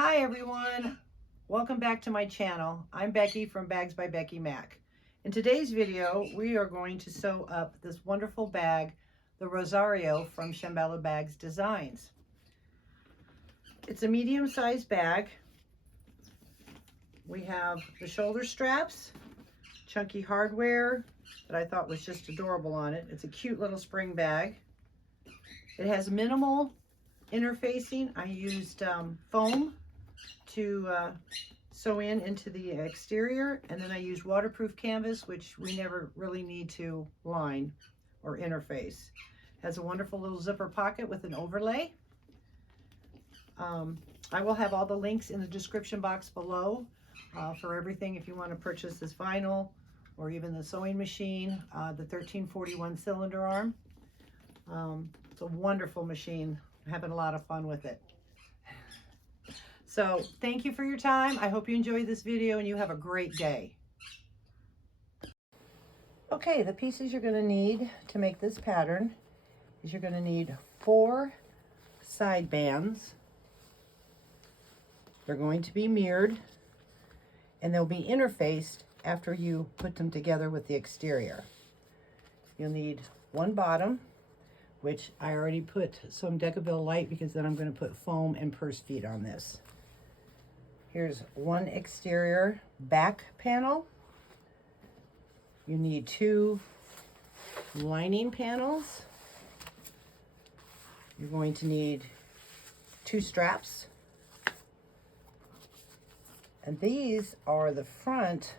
Hi everyone, welcome back to my channel. I'm Becky from Bags by Becky Mac. In today's video, we are going to sew up this wonderful bag, the Rosario from Shamballa Bags Designs. It's a medium-sized bag. We have the shoulder straps, chunky hardware that I thought was just adorable on it. It's a cute little spring bag. It has minimal interfacing. I used foam to sew into the exterior, and then I used waterproof canvas, which we never really need to line or interface. Has a wonderful little zipper pocket with an overlay. I will have all the links in the description box below for everything if you want to purchase this vinyl or even the sewing machine, the 1341 cylinder arm. It's a wonderful machine. I'm having a lot of fun with it. So thank you for your time. I hope you enjoyed this video and you have a great day. Okay, the pieces you're going to need to make this pattern is you're going to need 4 side bands. They're going to be mirrored and they'll be interfaced after you put them together with the exterior. You'll need 1 bottom, which I already put some Decaville Light because then I'm going to put foam and purse feet on this. Here's 1 exterior back panel. You need 2 lining panels. You're going to need 2 straps. And these are the front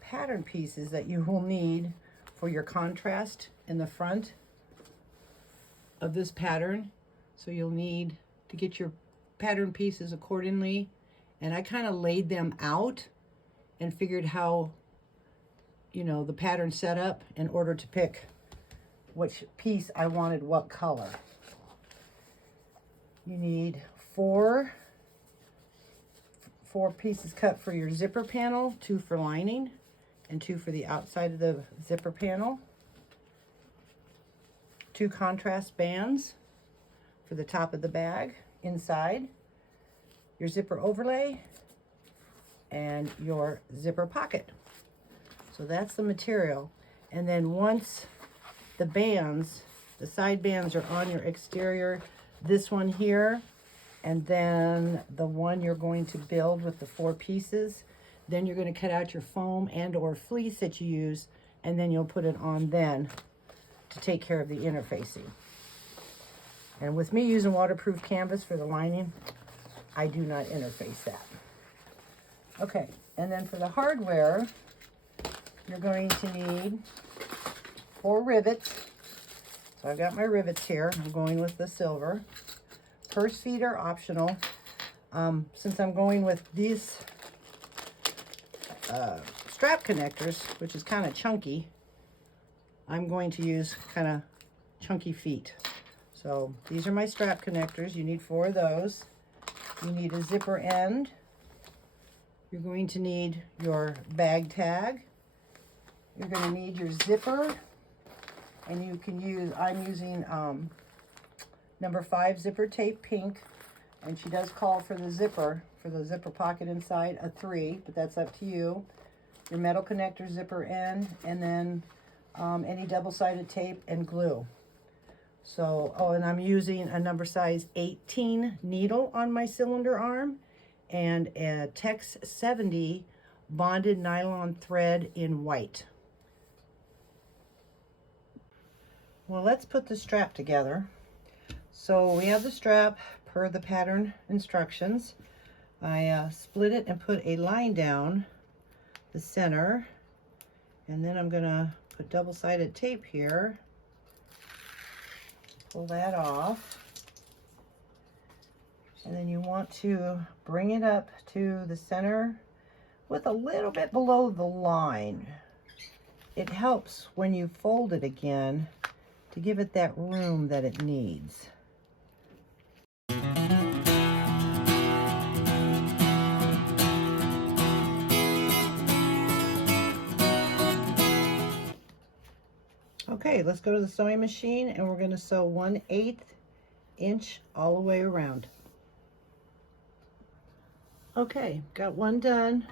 pattern pieces that you will need for your contrast in the front of this pattern. So you'll need to get your pattern pieces accordingly. And I kind of laid them out and figured how, the pattern set up in order to pick which piece I wanted what color. You need 4 pieces cut for your zipper panel, 2 for lining and 2 for the outside of the zipper panel. 2 contrast bands for the top of the bag inside, your zipper overlay, and your zipper pocket. So that's the material. And then once the bands, the side bands are on your exterior, this one here, and then the one you're going to build with the 4 pieces, then you're going to cut out your foam and or fleece that you use, and then you'll put it on then to take care of the interfacing. And with me using waterproof canvas for the lining, I do not interface that. Okay, and then for the hardware, you're going to need 4 rivets. So I've got my rivets here. I'm going with the silver. Purse feet are optional. Since I'm going with these strap connectors, which is kind of chunky, I'm going to use kind of chunky feet. So these are my strap connectors. You need 4 of those. You need a zipper end. You're going to need your bag tag. You're going to need your zipper. And you can use, I'm using number 5 zipper tape pink. And she does call for the zipper pocket inside, a 3, but that's up to you. Your metal connector zipper end, and then any double-sided tape and glue. So, and I'm using a number size 18 needle on my cylinder arm and a Tex 70 bonded nylon thread in white. Well, let's put the strap together. So we have the strap per the pattern instructions. I split it and put a line down the center, and then I'm gonna put double-sided tape here. Pull that off. And then you want to bring it up to the center with a little bit below the line. It helps when you fold it again to give it that room that it needs. Okay, let's go to the sewing machine and we're going to sew 1/8 inch all the way around. Okay, got one done.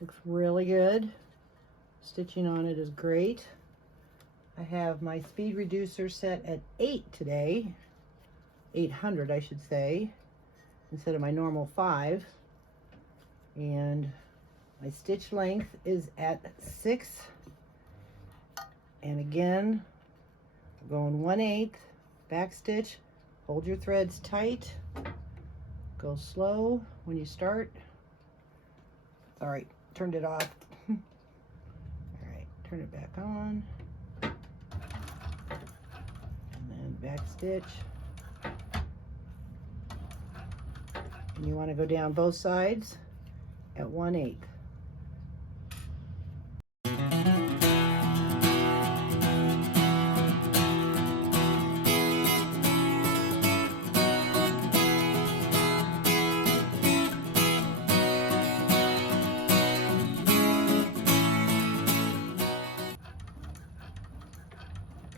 Looks really good. Stitching on it is great. I have my speed reducer set at 8 today. 800, I should say, instead of my normal 5. And my stitch length is at 6. And again, I'm going 1/8 back stitch. Hold your threads tight. Go slow when you start. All right, turned it off. All right, turn it back on. And then back stitch. And you want to go down both sides at 1/8.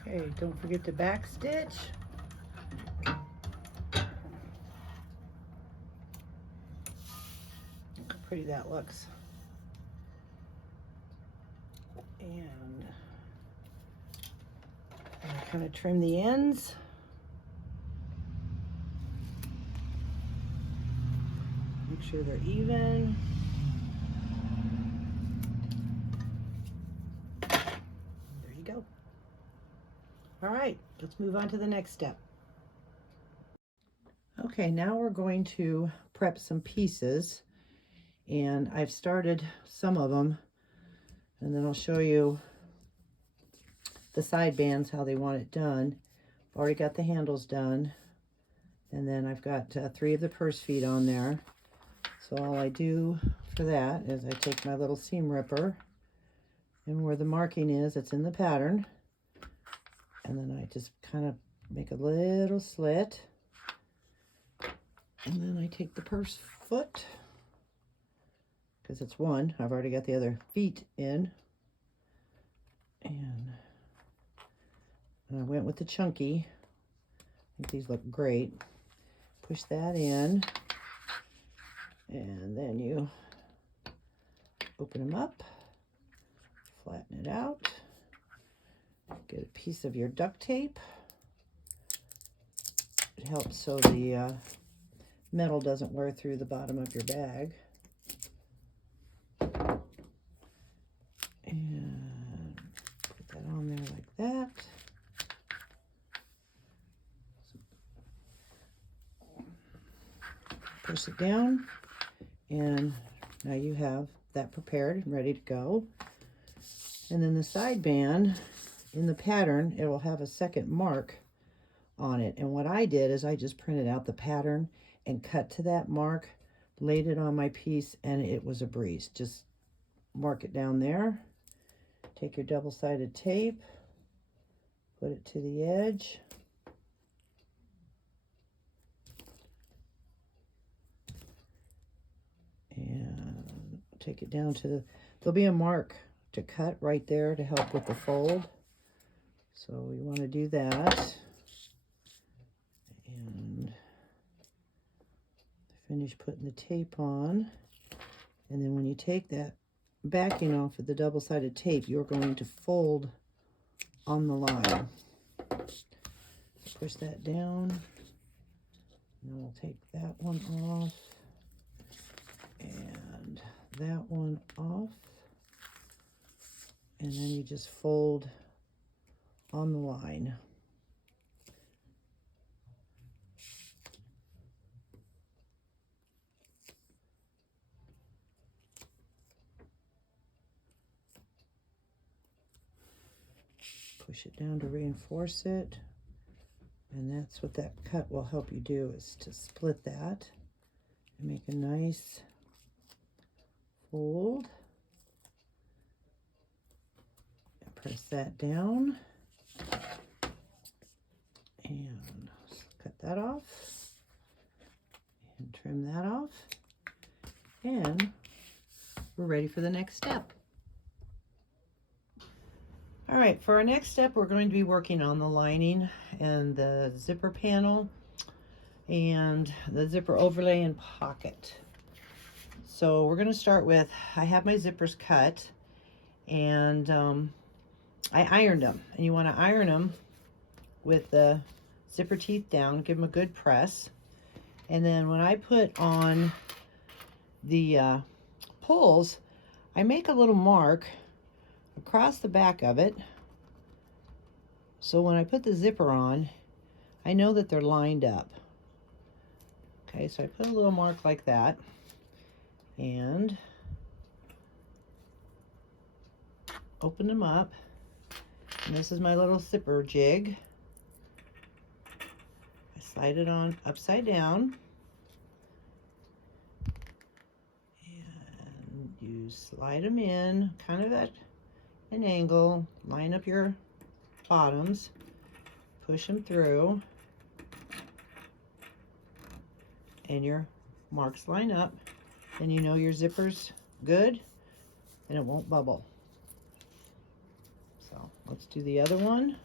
Okay, don't forget to back stitch. Look how pretty that looks. And I kind of trim the ends. Make sure they're even. There you go. All right, let's move on to the next step. Okay, now we're going to prep some pieces, and I've started some of them, and then I'll show you the side bands, how they want it done. I've already got the handles done, and then I've got 3 of the purse feet on there. So all I do for that is I take my little seam ripper, and where the marking is, it's in the pattern, and then I just kind of make a little slit, and then I take the purse foot, because it's one, I've already got the other feet in, and I went with the chunky. I think these look great. Push that in, and then you open them up, flatten it out, get a piece of your duct tape. It helps so the metal doesn't wear through the bottom of your bag. And put that on there like that. Push it down, and now you have that prepared and ready to go. And then the side band, in the pattern, it will have a second mark on it. And what I did is I just printed out the pattern and cut to that mark, laid it on my piece, and it was a breeze. Just mark it down there. Take your double-sided tape, put it to the edge. And take it down to there'll be a mark to cut right there to help with the fold. So we want to do that. And finish putting the tape on. And then when you take that backing off of the double-sided tape, you're going to fold on the line. So push that down. And we'll take that one off. And that one off. And then you just fold on the line. Push it down to reinforce it. And that's what that cut will help you do, is to split that and make a nice fold. And press that down. And cut that off. And trim that off. And we're ready for the next step. All right, for our next step, we're going to be working on the lining and the zipper panel. and the zipper overlay and pocket. So we're going to start with, I have my zippers cut, and I ironed them. And you want to iron them with the zipper teeth down, give them a good press. And then when I put on the pulls, I make a little mark across the back of it. So when I put the zipper on, I know that they're lined up. Okay, so I put a little mark like that. And open them up. And this is my little zipper jig. I slide it on upside down. And you slide them in kind of at an angle. Line up your bottoms. Push them through. And your marks line up. Then you know your zipper's good and it won't bubble. So let's do the other one.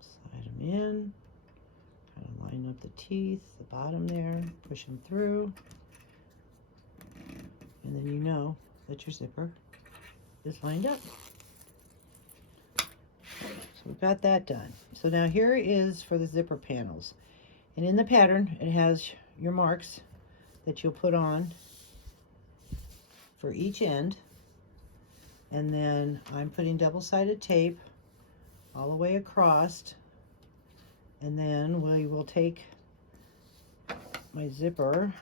Slide them in, kind of line up the teeth, the bottom there, push them through, and then you know that your zipper is lined up. So we've got that done. So now here is for the zipper panels. And in the pattern, it has your marks that you'll put on for each end. And then I'm putting double-sided tape all the way across. And then we will take my zipper,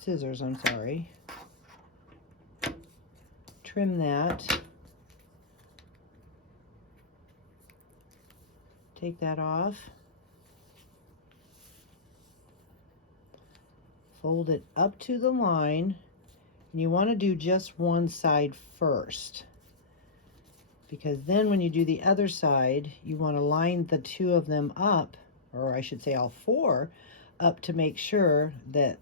scissors, I'm sorry, trim that, take that off, fold it up to the line, and you want to do just one side first, because then when you do the other side, you want to line the two of them up, or I should say all four, up to make sure that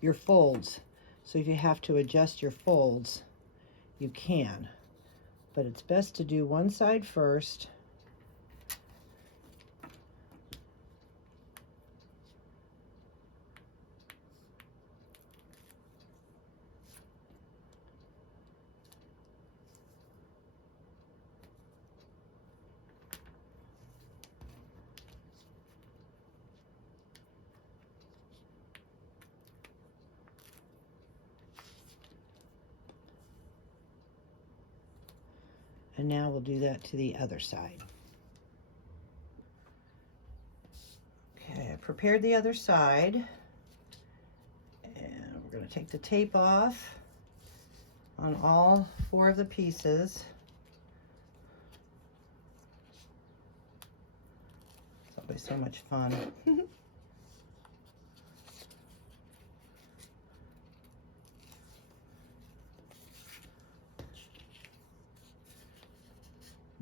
your folds, so if you have to adjust your folds, you can, but it's best to do one side first. And now we'll do that to the other side. Okay, I prepared the other side. And we're going to take the tape off on all four of the pieces. It's always so much fun.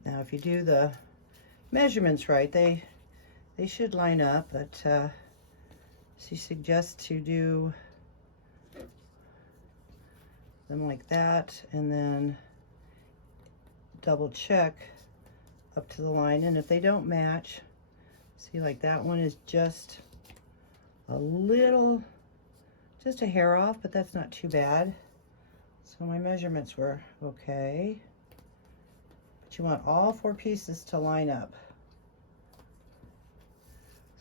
Now, if you do the measurements right, they should line up, but she suggests to do them like that, and then double check up to the line. And if they don't match, see, like that one is just a little, just a hair off, but that's not too bad. So my measurements were okay. But you want all four pieces to line up.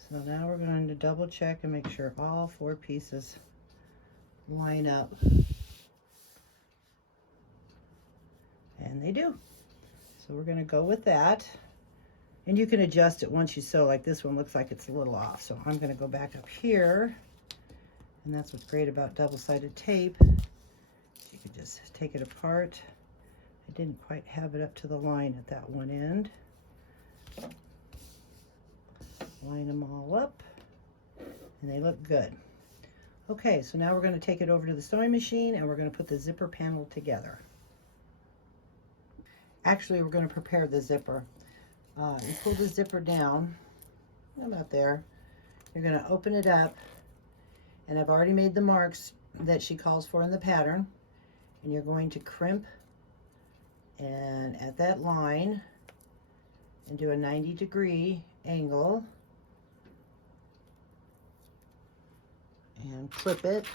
So now we're going to double check and make sure all four pieces line up. And they do. So we're going to go with that. And you can adjust it once you sew. Like this one looks like it's a little off. So I'm going to go back up here. And that's what's great about double-sided tape. You can just take it apart. I didn't quite have it up to the line at that one end. Line them all up, and they look good. Okay, so now we're going to take it over to the sewing machine, and we're going to put the zipper panel together. Actually, we're going to prepare the zipper. You pull the zipper down, about there. You're going to open it up, and I've already made the marks that she calls for in the pattern, and you're going to crimp and at that line and do a 90-degree angle and clip it.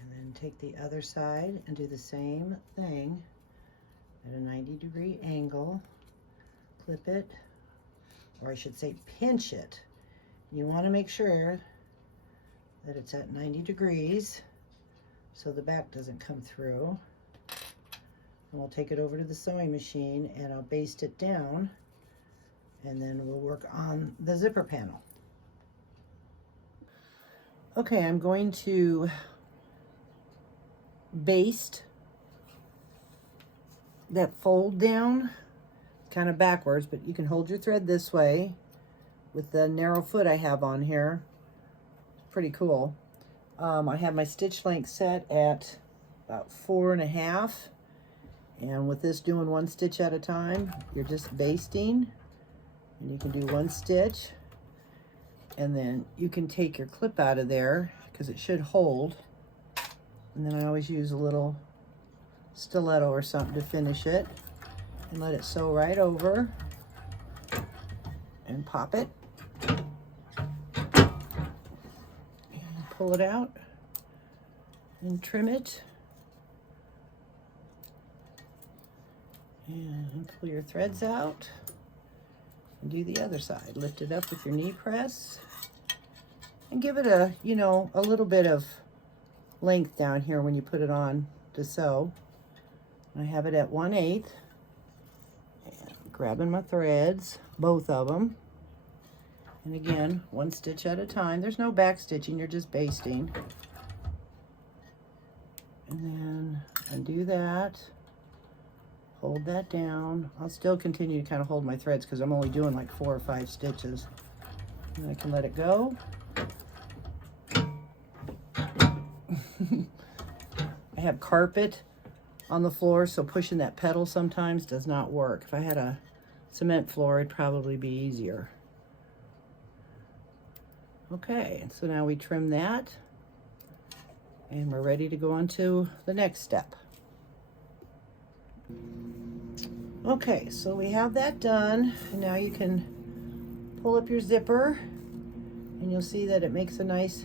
And then take the other side and do the same thing at a 90-degree angle. Clip it, or I should say pinch it. You want to make sure that it's at 90 degrees so the back doesn't come through. And we'll take it over to the sewing machine and I'll baste it down, and then we'll work on the zipper panel. Okay, I'm going to baste that fold down kind of backwards, but you can hold your thread this way with the narrow foot I have on here. Pretty cool. I have my stitch length set at about 4.5, and with this doing 1 stitch at a time, you're just basting, and you can do 1 stitch, and then you can take your clip out of there because it should hold, and then I always use a little stiletto or something to finish it, and let it sew right over and pop it and pull it out and trim it and pull your threads out and do the other side. Lift it up with your knee press and give it a, you know, a little bit of length down here when you put it on to sew. I have it at 1/8. Grabbing my threads, both of them, and again 1 stitch at a time. There's no back stitching, you're just basting, and then undo that, hold that down. I'll still continue to kind of hold my threads because I'm only doing like 4 or 5 stitches, and I can let it go. I have carpet on the floor, so pushing that pedal sometimes does not work. If I had a cement floor, it'd probably be easier. Okay, so now we trim that, and we're ready to go on to the next step. Okay, so we have that done, and now you can pull up your zipper, and you'll see that it makes a nice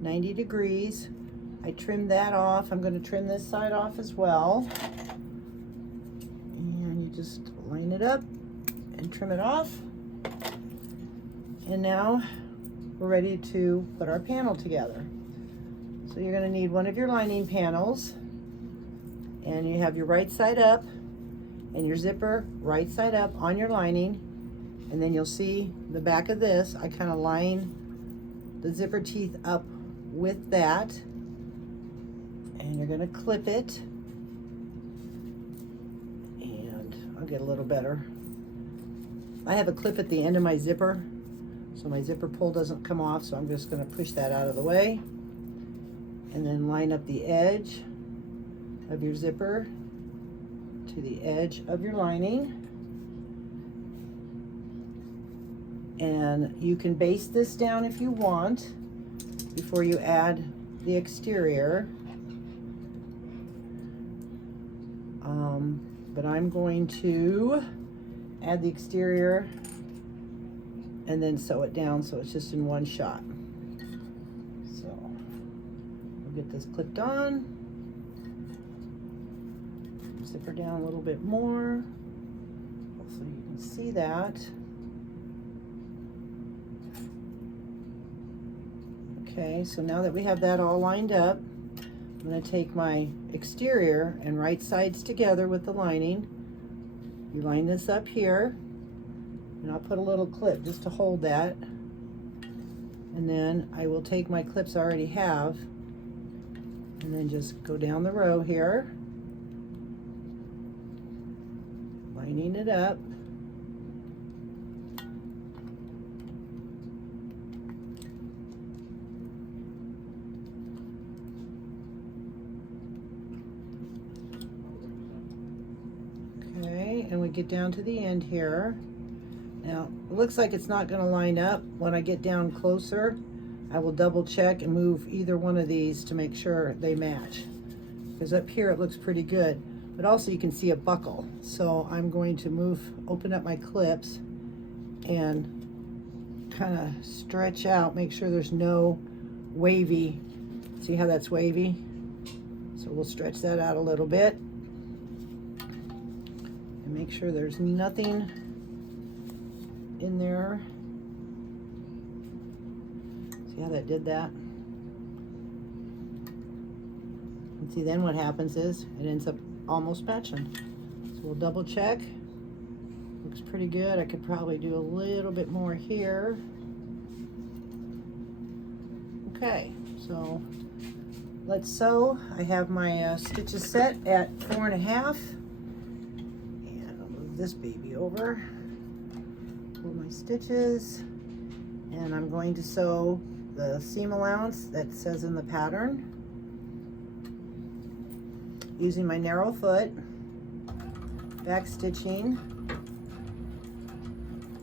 90 degrees. I trimmed that off. I'm going to trim this side off as well. And you just line it up and trim it off. And now we're ready to put our panel together. So you're going to need one of your lining panels, and you have your right side up and your zipper right side up on your lining, and then you'll see the back of this. I kind of line the zipper teeth up with that, and you're going to clip it, and I'll get a little better. I have a clip at the end of my zipper, so my zipper pull doesn't come off, so I'm just going to push that out of the way, and then line up the edge of your zipper to the edge of your lining. And you can baste this down if you want before you add the exterior. But I'm going to add the exterior and then sew it down so it's just in one shot. So we'll get this clipped on. Zipper down a little bit more so you can see that. Okay, so now that we have that all lined up, I'm going to take my exterior and right sides together with the lining. You line this up here, and I'll put a little clip just to hold that. And then I will take my clips I already have and then just go down the row here, lining it up. Okay, and we get down to the end here. Now, it looks like it's not going to line up. When I get down closer, I will double check and move either one of these to make sure they match. Because up here it looks pretty good, but also you can see a buckle. So I'm going to open up my clips and kind of stretch out, make sure there's no wavy. See how that's wavy? So we'll stretch that out a little bit and make sure there's nothing in there. See how that did that? And see, then what happens is it ends up almost matching. So we'll double check. Looks pretty good. I could probably do a little bit more here. Okay, so let's sew. I have my stitches set at 4.5, and I'll move this baby over. Pull my stitches, and I'm going to sew the seam allowance that says in the pattern using my narrow foot, back stitching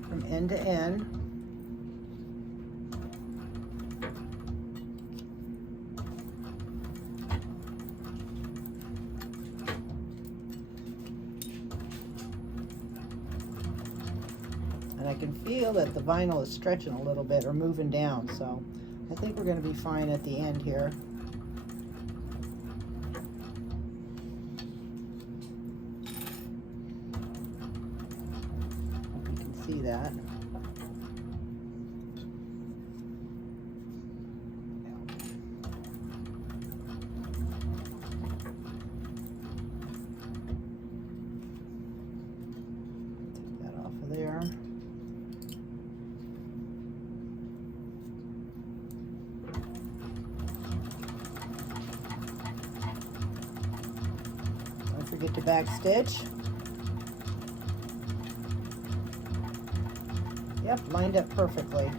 from end to end. And I can feel that the vinyl is stretching a little bit or moving down, so I think we're going to be fine at the end here. Hope you can see that. Take that off of there. Don't forget to back stitch. Yep, lined up perfectly.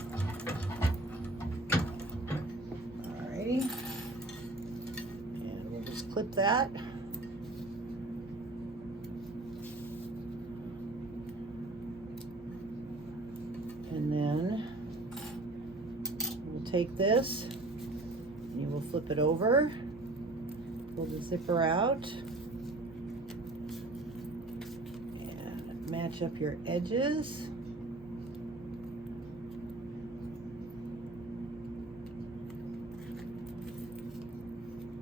Alrighty. And we'll just clip that. And then we'll take this and you will flip it over, pull the zipper out, and match up your edges.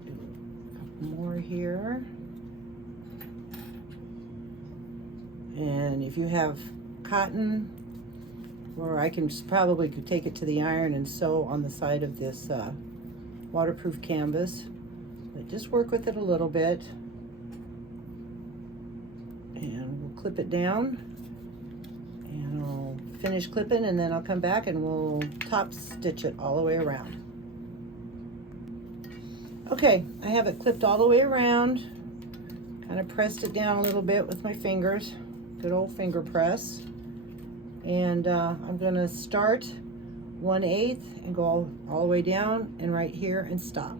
Do a couple more here. And if you have cotton, or I can probably could take it to the iron and sew on the side of this waterproof canvas. But just work with it a little bit. And we'll clip it down. And I'll finish clipping, and then I'll come back and we'll top stitch it all the way around. Okay, I have it clipped all the way around. Kind of pressed it down a little bit with my fingers. Good old finger press. And I'm going to start 1/8 and go all the way down and right here and stop.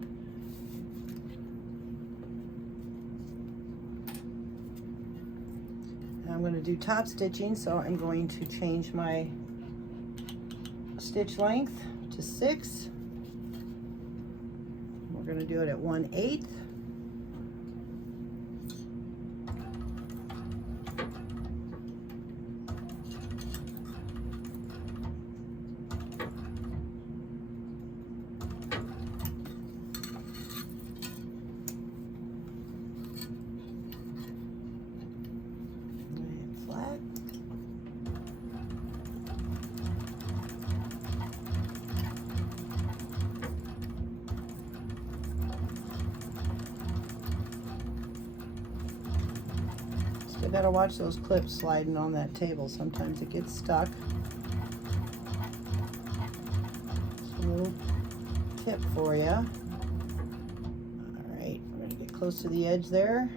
And I'm going to do top stitching, so I'm going to change my stitch length to 6. We're going to do it at 1/8. You better watch those clips sliding on that table. Sometimes it gets stuck. Just a little tip for you. All right, we're going to get close to the edge there.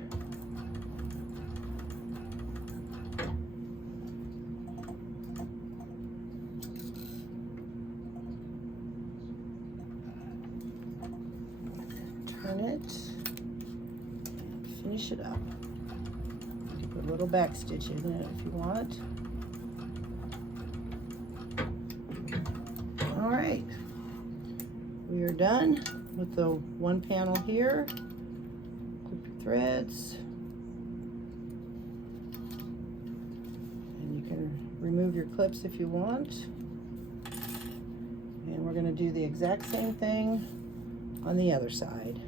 Turn it and finish it up. Put a little back stitch in it if you want. you're done with the one panel here, clip your threads, and you can remove your clips if you want. And we're going to do the exact same thing on the other side.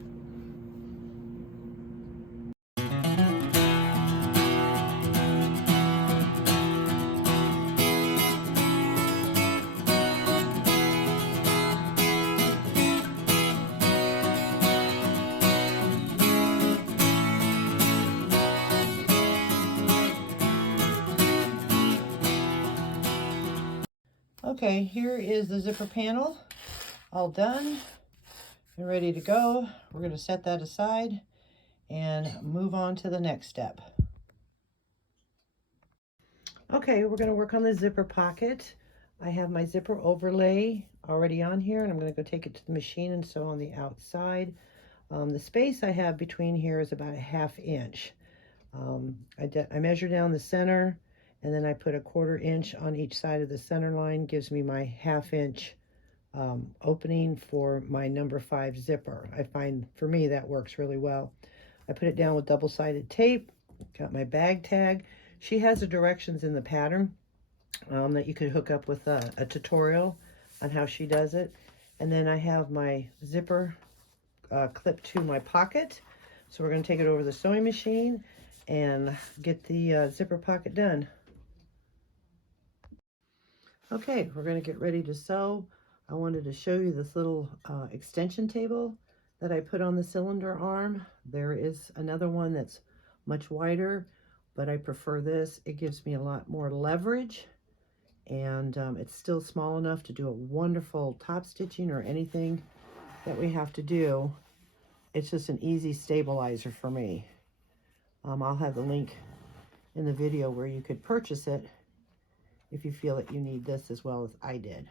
Okay, here is the zipper panel, all done and ready to go. We're going to set that aside and move on to the next step. Okay, we're going to work on the zipper pocket. I have my zipper overlay already on here, and I'm going to go take it to the machine and sew on the outside. The space I have between here is about a 1/2 inch. I measure down the center, and then I put a 1/4 inch on each side of the center line. Gives me my 1/2 inch opening for my number 5 zipper. I find for me that works really well. I put it down with double-sided tape. Got my bag tag. She has the directions in the pattern that you could hook up with a tutorial on how she does it. And then I have my zipper clipped to my pocket. So we're going to take it over the sewing machine and get the zipper pocket done. Okay, we're going to get ready to sew. I wanted to show you this little extension table that I put on the cylinder arm. There is another one that's much wider, but I prefer this. It gives me a lot more leverage, and it's still small enough to do a wonderful top stitching or anything that we have to do. It's just an easy stabilizer for me. I'll have the link in the video where you could purchase it if you feel that you need this as well as I did.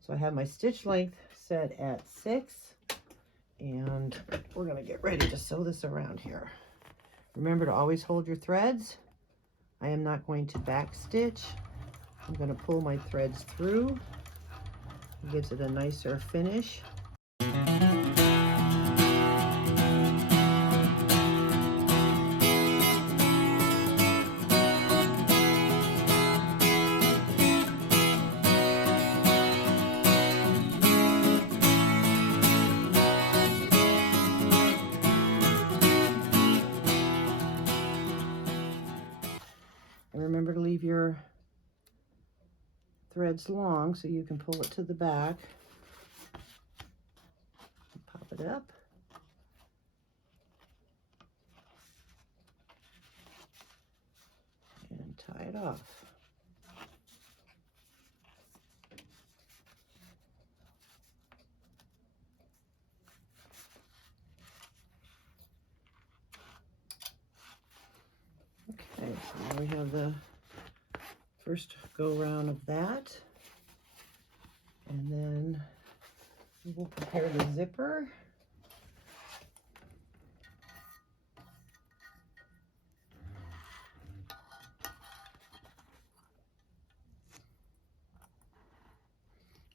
So I have my stitch length set at 6, and we're going to get ready to sew this around here. Remember to always hold your threads. I am not going to back stitch. I'm going to pull my threads through. It gives it a nicer finish. And remember to leave your threads long so you can pull it to the back. Pop it up. And tie it off. Okay, so now we have the first go round of that, and then we'll prepare the zipper.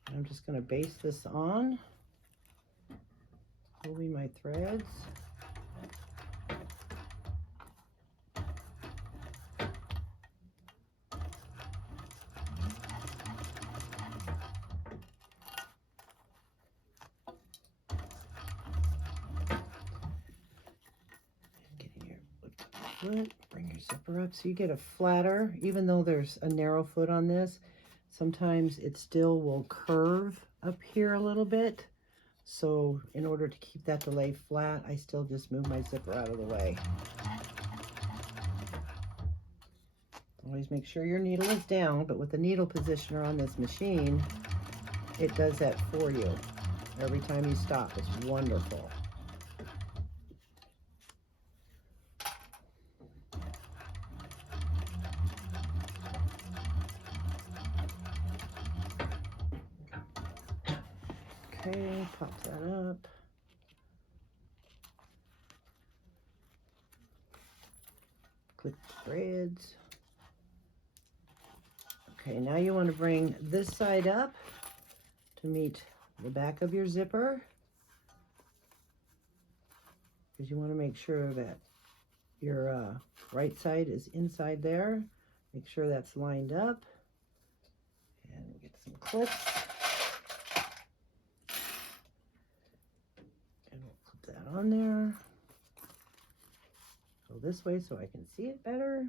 I'm just going to base this on, holding my threads. Bring your zipper up so you get a flatter. Even though there's a narrow foot on this, sometimes it still will curve up here a little bit. So in order to keep that to lay flat, I still just move my zipper out of the way. Always make sure your needle is down, but with the needle positioner on this machine, it does that for you. Every time you stop, it's wonderful. Okay, pop that up. Clip the threads. Okay, now you want to bring this side up to meet the back of your zipper, because you want to make sure that your right side is inside there. Make sure that's lined up. And get some clips. And we'll put that on there. Go this way so I can see it better.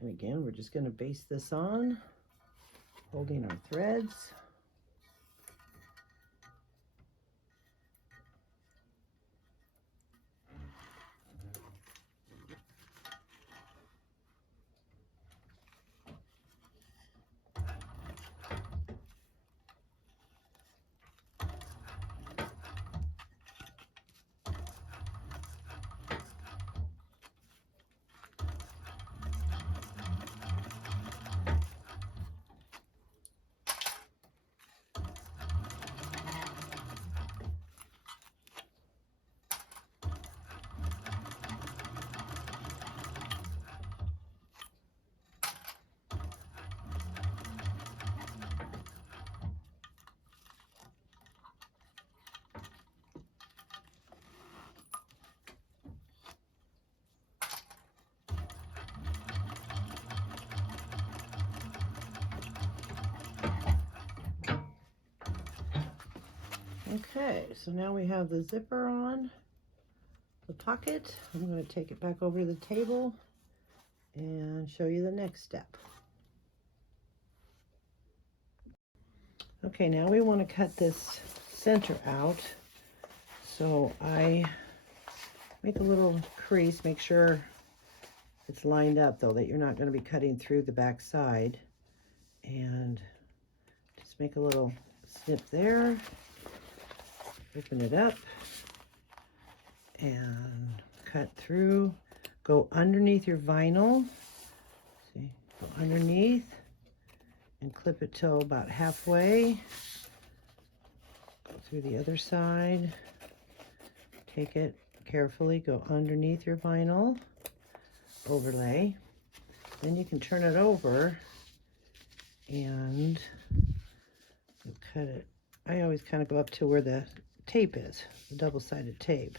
And again, we're just going to baste this on, holding our threads. Okay, so now we have the zipper on the pocket. I'm going to take it back over to the table and show you the next step. Okay, now we want to cut this center out. So I make a little crease, make sure it's lined up though, that you're not going to be cutting through the back side. And just make a little snip there. Open it up and cut through. Go underneath your vinyl. See, go underneath and clip it till about halfway. Go through the other side. Take it carefully, go underneath your vinyl overlay. Then you can turn it over and you'll cut it. I always kind of go up to where the tape is, the double-sided tape.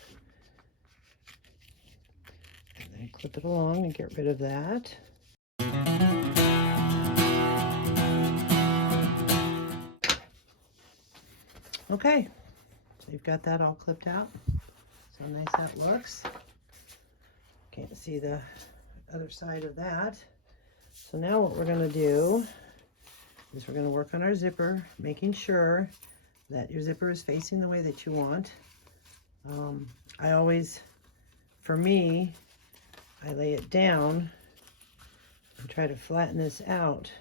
And then clip it along and get rid of that. Okay, so you've got that all clipped out. So nice that looks. Can't see the other side of that. So now what we're going to do is we're going to work on our zipper, making sure that your zipper is facing the way that you want. I always, for me, I lay it down and try to flatten this out.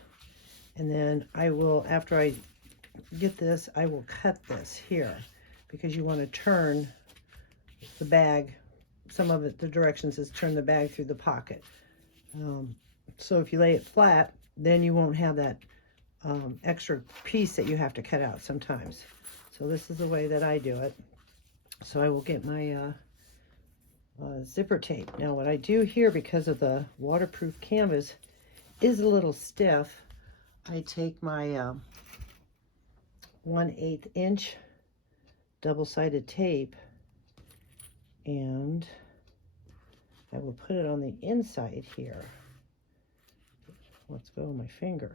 And then I will, after I get this, I will cut this here because you want to turn the bag. Some of it, the directions is turn the bag through the pocket. So if you lay it flat, then you won't have that extra piece that you have to cut out sometimes. So this is the way that I do it. So I will get my zipper tape. Now what I do here, because of the waterproof canvas is a little stiff, I take my 1/8 inch double-sided tape and I will put it on the inside here. Let's go with my finger.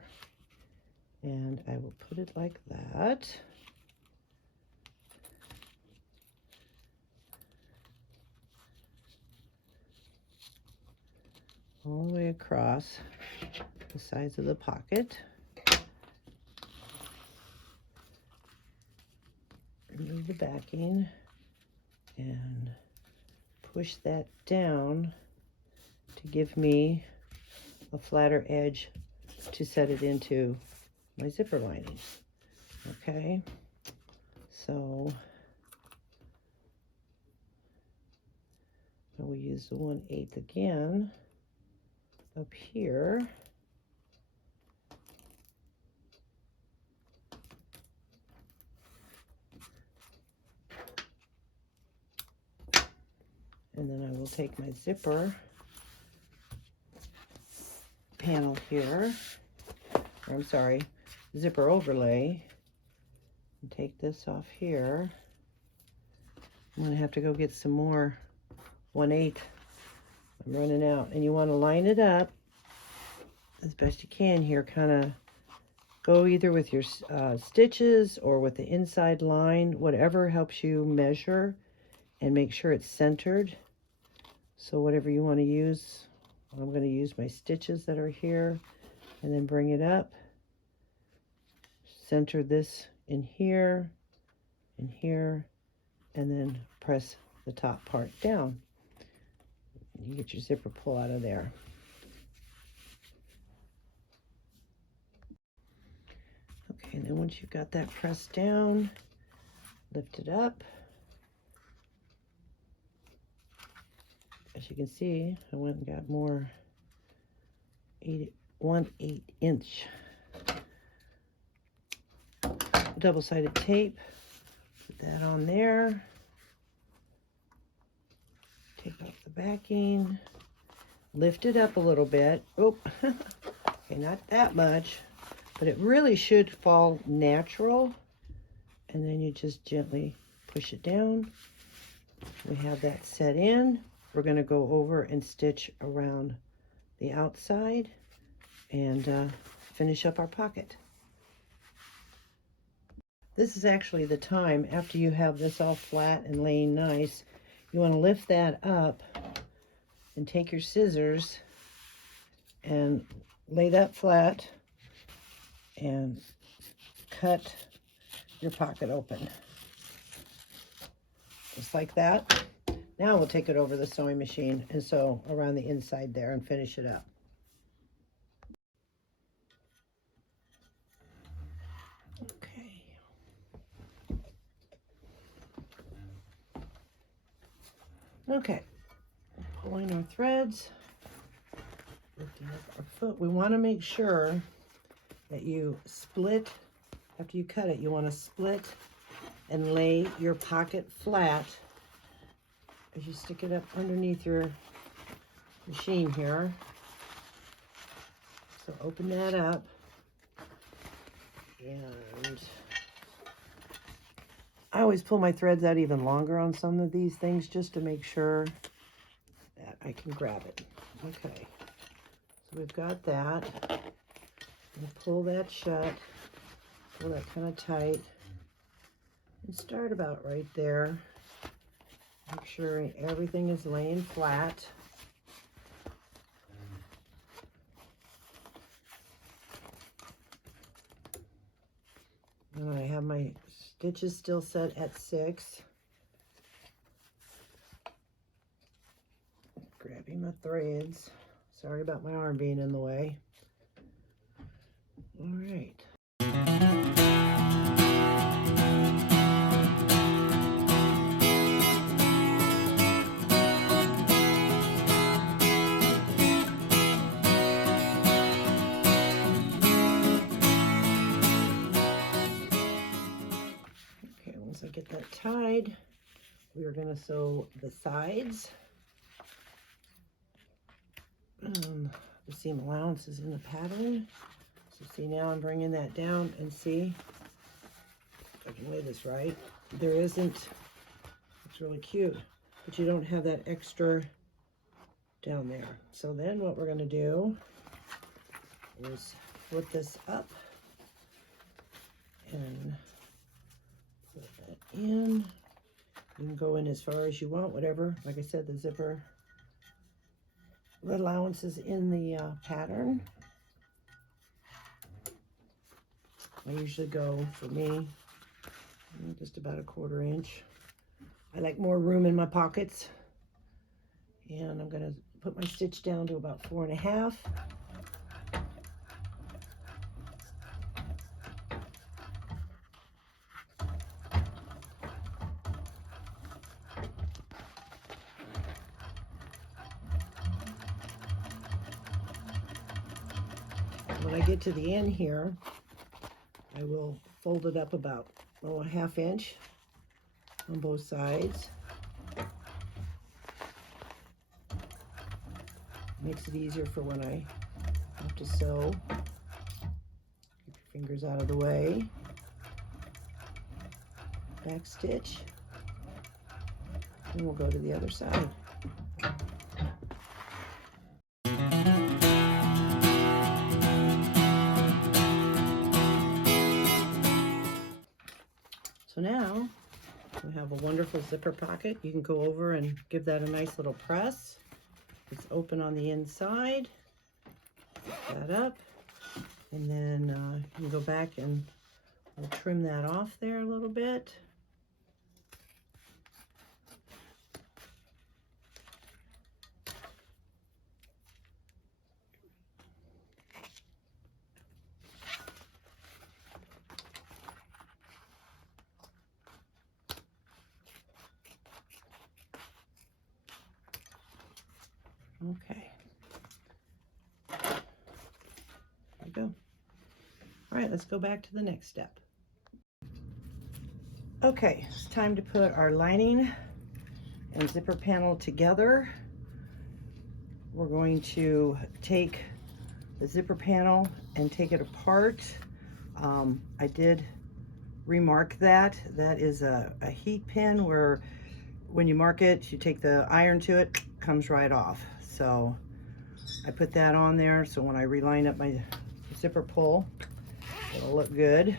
And I will put it like that. All the way across the sides of the pocket. Remove the backing and push that down to give me a flatter edge to set it into my zipper lining. Okay, so I will use the 1/8 again up here. And then I will take my zipper panel here, or I'm sorry, zipper overlay, and take this off here. I'm gonna have to go get some more 1/8. I'm running out, and you want to line it up as best you can here. Kind of go either with your stitches or with the inside line, whatever helps you measure and make sure it's centered. So whatever you want to use, I'm going to use my stitches that are here, and then bring it up, center this in here, and then press the top part down. You get your zipper pull out of there. Okay, and then once you've got that pressed down, lift it up. As you can see, I went and got more 1/8 inch double-sided tape. Put that on there. Take off the backing. Lift it up a little bit. Oh, okay, not that much, but it really should fall natural. And then you just gently push it down. We have that set in. We're going to go over and stitch around the outside and finish up our pocket. This is actually the time after you have this all flat and laying nice. You want to lift that up and take your scissors and lay that flat and cut your pocket open. Just like that. Now we'll take it over the sewing machine and sew around the inside there and finish it up. Okay. Okay. Pulling our threads, lifting up our foot. We want to make sure that you split, after you cut it, you want to split and lay your pocket flat as you stick it up underneath your machine here. So open that up, and I always pull my threads out even longer on some of these things just to make sure that I can grab it. Okay, so we've got that. And pull that shut, pull that kind of tight, and start about right there. Make sure everything is laying flat. And I have my stitches still set at 6. Grabbing my threads. Sorry about my arm being in the way. All right. Okay, once I get that tied, we are going to sew the sides. The seam allowance is in the pattern. So see, now I'm bringing that down, and see if I can lay this right. There isn't, it's really cute, but you don't have that extra down there. So then what we're going to do is flip this up and put that in. You can go in as far as you want, whatever. Like I said, the zipper, the allowance is in the pattern. I usually go, for me, just about a 1/4 inch. I like more room in my pockets. And I'm going to put my stitch down to about 4.5. When I get to the end here, I will fold it up about, a 1/2 inch on both sides. Makes it easier for when I have to sew. Keep your fingers out of the way. Back stitch. And we'll go to the other side. So now we have a wonderful zipper pocket. You can go over and give that a nice little press. It's open on the inside. Zip that up. And then you can go back and we'll trim that off there a little bit. Okay. There we go. All right, let's go back to the next step. Okay, it's time to put our lining and zipper panel together. We're going to take the zipper panel and take it apart. I did remark that. That is a heat pin where when you mark it, you take the iron to it, comes right off. So I put that on there so when I reline up my zipper pull, it'll look good.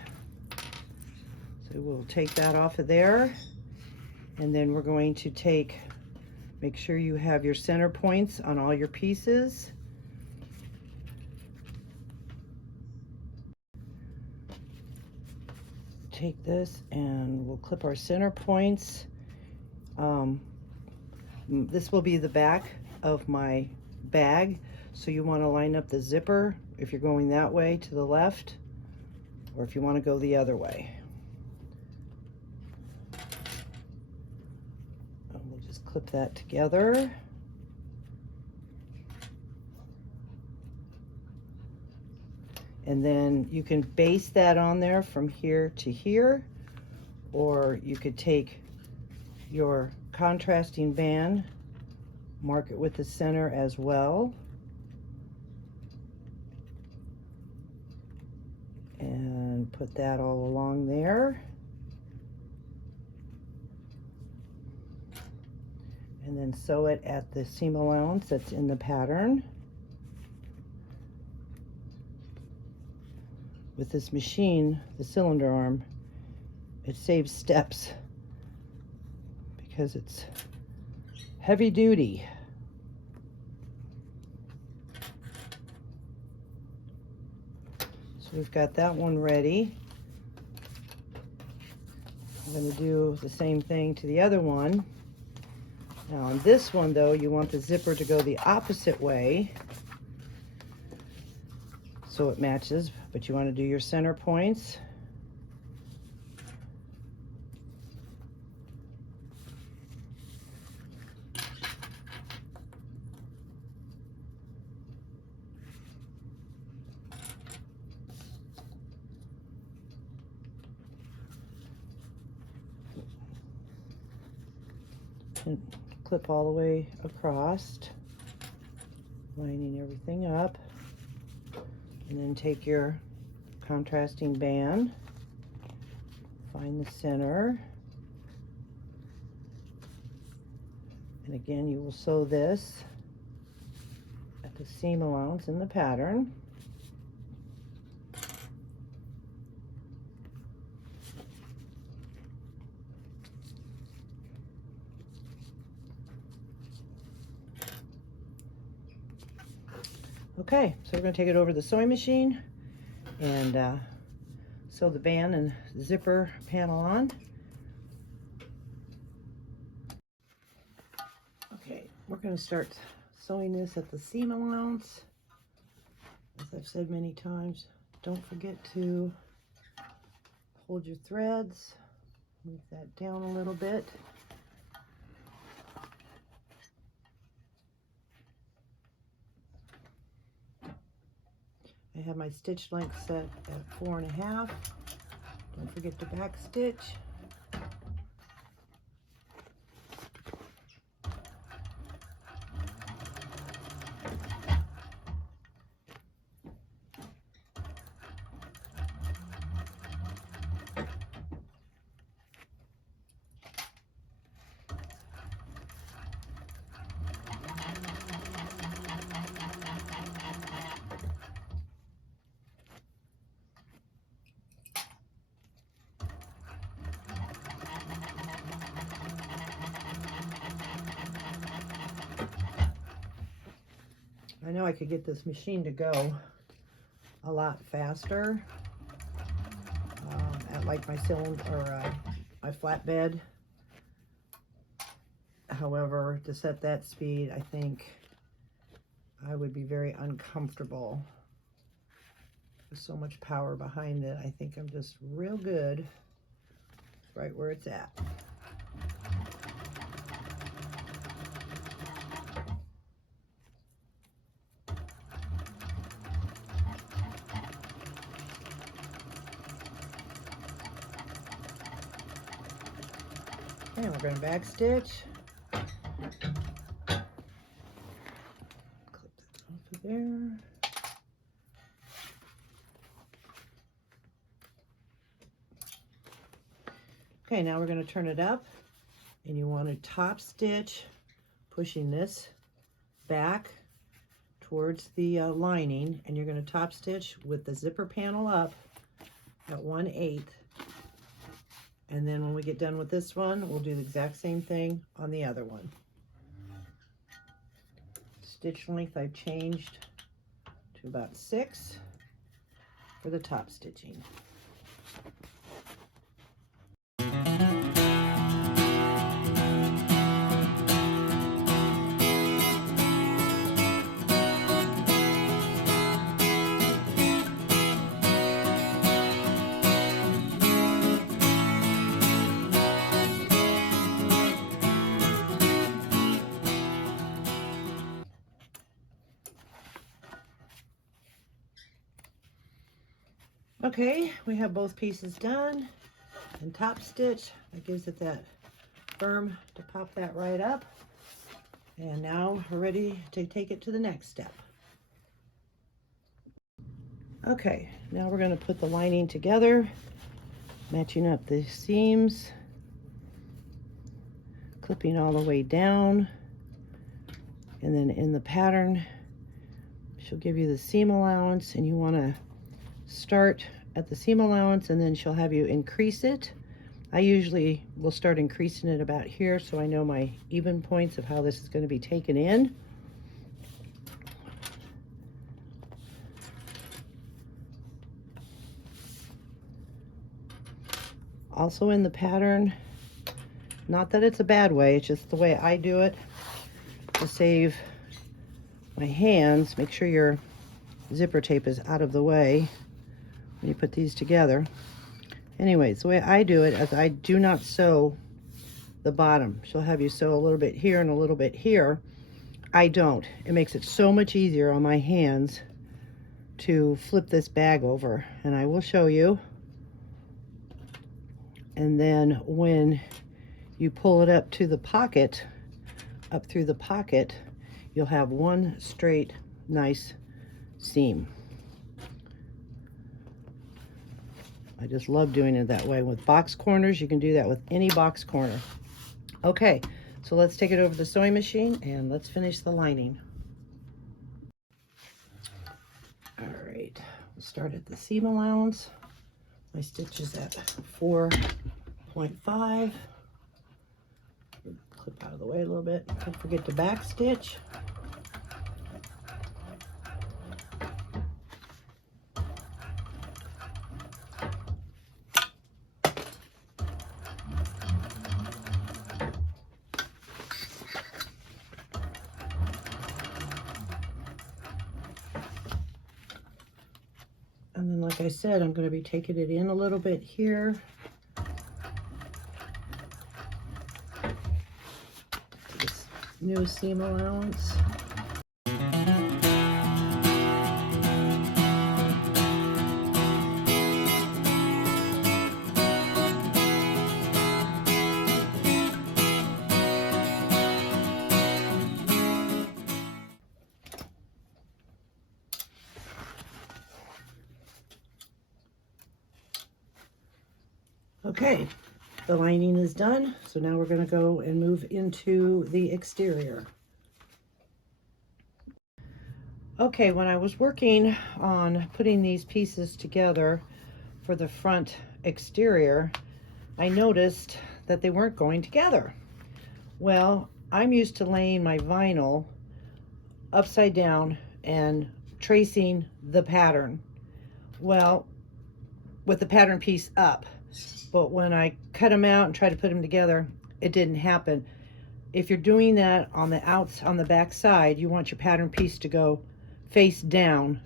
So we'll take that off of there, and then we're going to make sure you have your center points on all your pieces. Take this and we'll clip our center points. This will be the back of my bag, so you want to line up the zipper if you're going that way to the left, or if you want to go the other way. And we'll just clip that together. And then you can base that on there from here to here, or you could take your contrasting band, mark it with the center as well, and put that all along there. And then sew it at the seam allowance that's in the pattern. With this machine, the cylinder arm, it saves steps because it's heavy duty. So we've got that one ready. I'm going to do the same thing to the other one. Now on this one though, you want the zipper to go the opposite way so it matches, but you want to do your center points. And clip all the way across, lining everything up. And then take your contrasting band, find the center, and again you will sew this at the seam allowance in the pattern. Okay, so we're going to take it over the sewing machine and sew the band and zipper panel on. Okay, we're going to start sewing this at the seam allowance. As I've said many times, don't forget to hold your threads, move that down a little bit. I have my stitch length set at 4.5. Don't forget to back stitch. I know I could get this machine to go a lot faster at like my cylinder or my flatbed. However, to set that speed, I think I would be very uncomfortable with so much power behind it. I think I'm just real good right where it's at. Okay, we're going to back stitch. Clip that off of there. Okay, now we're going to turn it up, and you want to top stitch, pushing this back towards the lining, and you're going to top stitch with the zipper panel up at 1/8. And then when we get done with this one, we'll do the exact same thing on the other one. Stitch length I've changed to about 6 for the top stitching. Okay, we have both pieces done and top stitch. That gives it that firm to pop that right up. And now we're ready to take it to the next step. Okay, now we're going to put the lining together, matching up the seams, clipping all the way down, and then in the pattern she'll give you the seam allowance, and you want to start at the seam allowance, and then she'll have you increase it. I usually will start increasing it about here so I know my even points of how this is going to be taken in. Also in the pattern, not that it's a bad way, it's just the way I do it to save my hands. Make sure your zipper tape is out of the way when you put these together. Anyways, the way I do it is I do not sew the bottom. She'll have you sew a little bit here and a little bit here. I don't. It makes it so much easier on my hands to flip this bag over, and I will show you. And then when you pull it up to the pocket, up through the pocket, you'll have one straight, nice seam. I just love doing it that way. With box corners, you can do that with any box corner. Okay, so let's take it over the sewing machine and let's finish the lining. All right, we'll start at the seam allowance. My stitch is at 4.5. Clip out of the way a little bit. Don't forget to back stitch. And then, like I said, I'm going to be taking it in a little bit here. This new seam allowance. Okay, the lining is done, so now we're going to go and move into the exterior. Okay, when I was working on putting these pieces together for the front exterior, I noticed that they weren't going together. Well, I'm used to laying my vinyl upside down and tracing the pattern. Well, with the pattern piece up, but when I cut them out and try to put them together, it didn't happen. If you're doing that on the back side, you want your pattern piece to go face down.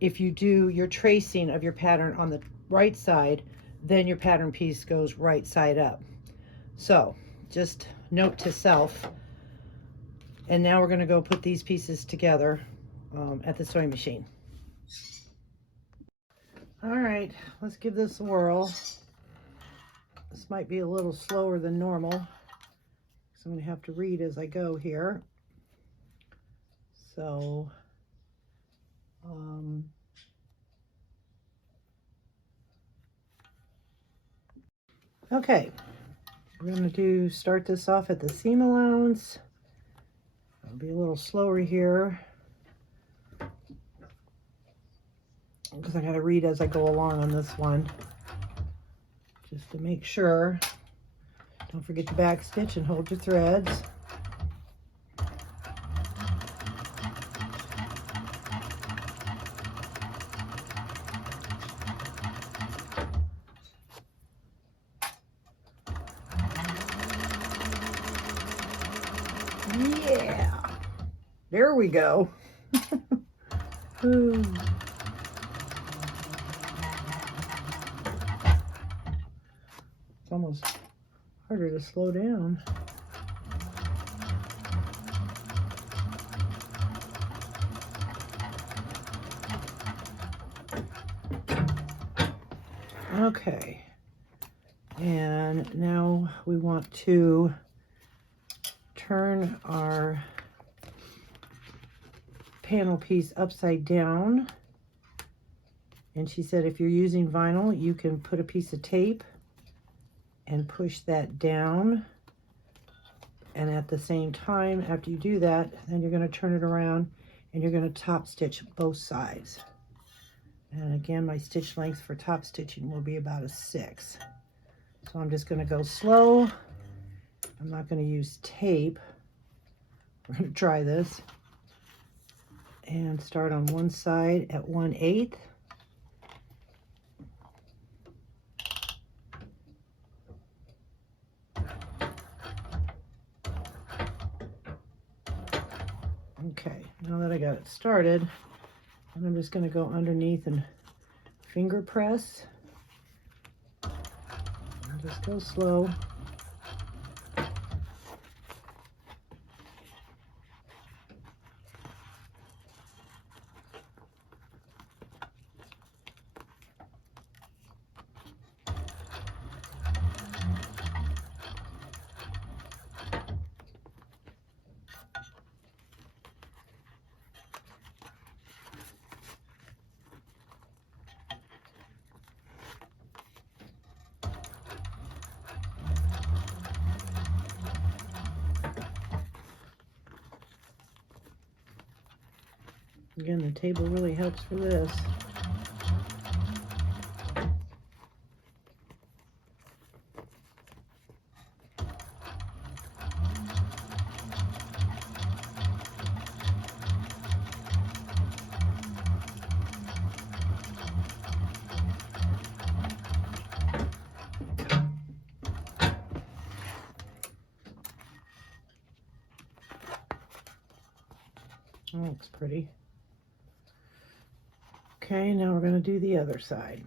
If you do your tracing of your pattern on the right side, then your pattern piece goes right side up. So just note to self. And now we're going to go put these pieces together at the sewing machine. All right, let's give this a whirl. This might be a little slower than normal, so I'm going to have to read as I go here. So, okay, we're going to start this off at the seam allowance. I'll be a little slower here because I got to read as I go along on this one, just to make sure. Don't forget to back stitch and hold your threads. Yeah, there we go. Ooh. It's almost harder to slow down. Okay, and now we want to turn our panel piece upside down. And she said if you're using vinyl, you can put a piece of tape and push that down. And at the same time, after you do that, then you're going to turn it around and you're going to top stitch both sides. And again, my stitch length for top stitching will be about a 6. So I'm just going to go slow. I'm not going to use tape. We're going to try this. And start on one side at 1/8. Okay, now that I got it started, and I'm just going to go underneath and finger press. And just go slow. Again, the table really helps for this. That looks pretty. Okay, now we're going to do the other side.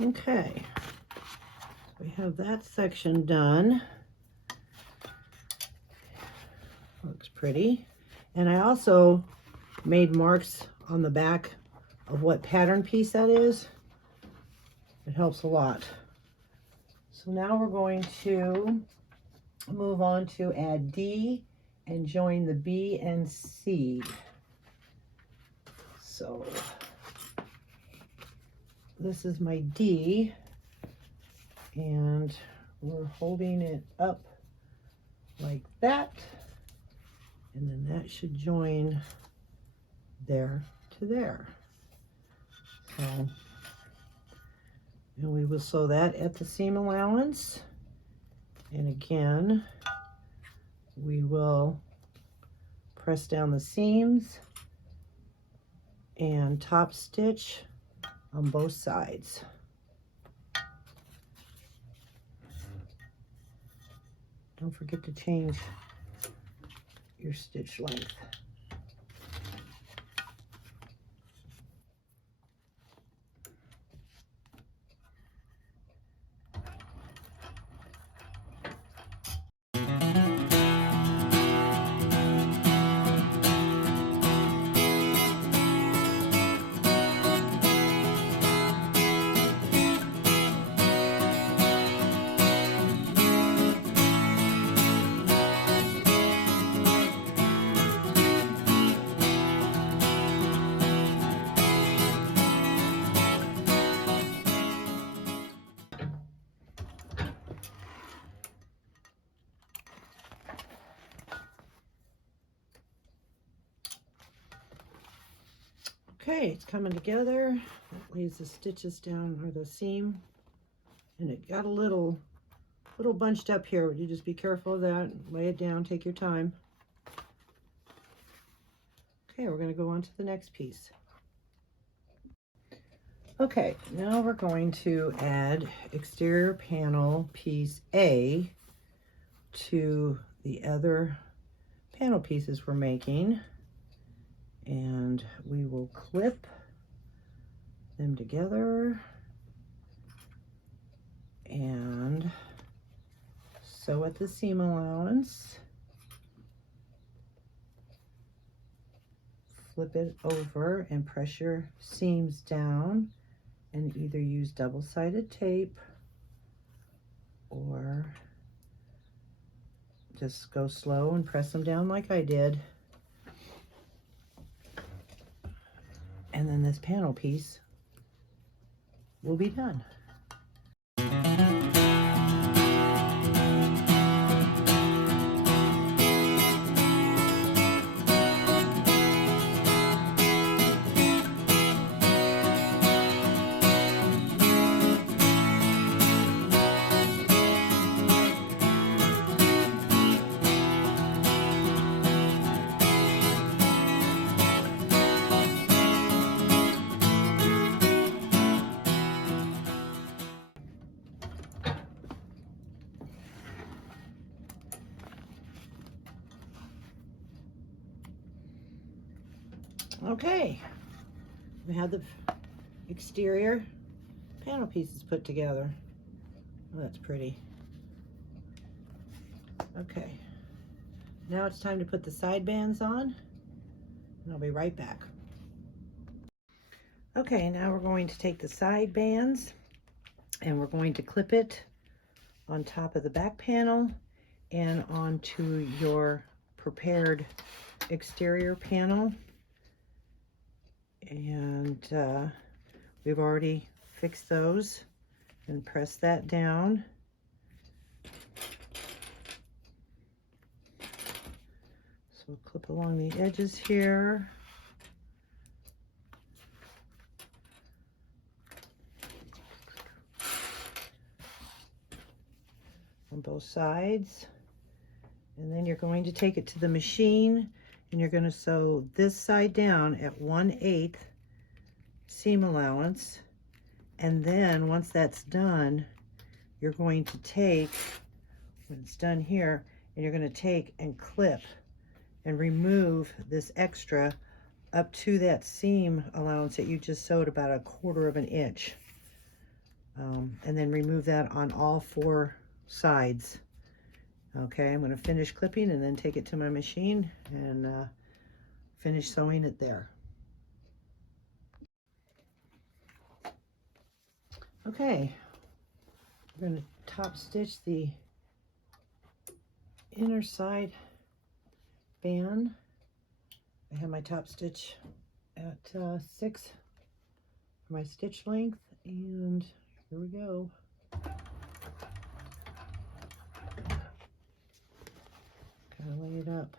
Okay, we have that section done. pretty. And I also made marks on the back of what pattern piece that is. It helps a lot. So now we're going to move on to add D and join the B and C. So this is my D, and we're holding it up like that, and then that should join there to there. So, and we will sew that at the seam allowance, and again we will press down the seams and top stitch on both sides. Don't forget to change your stitch length. Okay, it's coming together. That lays the stitches down, or the seam, and it got a little bunched up here. You just be careful of that. Lay it down, take your time. Okay, we're going to go on to the next piece. Okay, now we're going to add exterior panel piece A to the other panel pieces we're making. And we will clip them together and sew at the seam allowance. Flip it over and press your seams down, and either use double-sided tape or just go slow and press them down like I did. And then this panel piece will be done. Okay, we have the exterior panel pieces put together. Oh, that's pretty. Okay, now it's time to put the side bands on, and I'll be right back. Okay, now we're going to take the side bands and we're going to clip it on top of the back panel and onto your prepared exterior panel. And we've already fixed those and pressed that down. So we'll clip along the edges here. On both sides. And then you're going to take it to the machine and you're going to sew this side down at 1/8 seam allowance. And then once that's done, you're going to take, when it's done here, and you're going to take and clip and remove this extra up to that seam allowance that you just sewed about 1/4 inch. And then remove that on all 4 sides. Okay, I'm going to finish clipping and then take it to my machine and finish sewing it there. Okay, we're going to top stitch the inner side band. I have my top stitch at 6 for my stitch length, and here we go. Kind of lay it up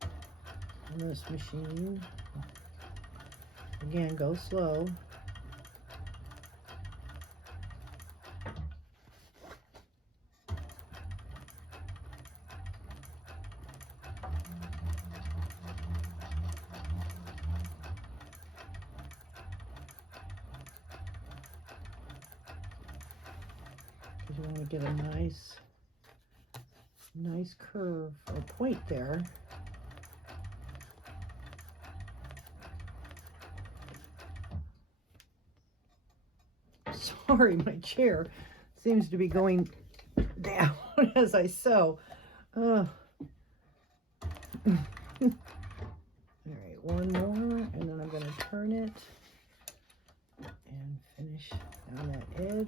on this machine. Again, go slow. You want to get a nice curve or point there. Sorry, my chair seems to be going down as I sew. All right, one more, and then I'm going to turn it and finish on that edge.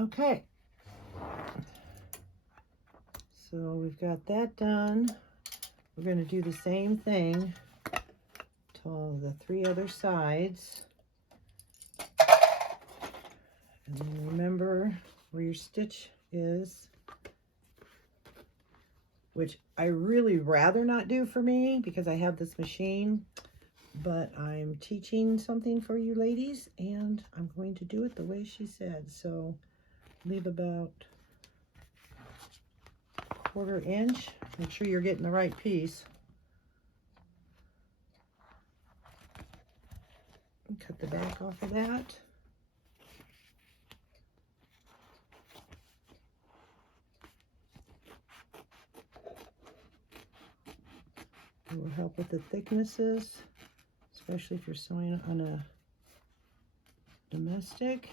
Okay, so we've got that done. We're going to do the same thing to all the 3 other sides. And then remember where your stitch is, which I really rather not do for me because I have this machine, but I'm teaching something for you ladies and I'm going to do it the way she said. So leave about 1/4 inch. Make sure you're getting the right piece. And cut the back off of that. It will help with the thicknesses, especially if you're sewing on a domestic.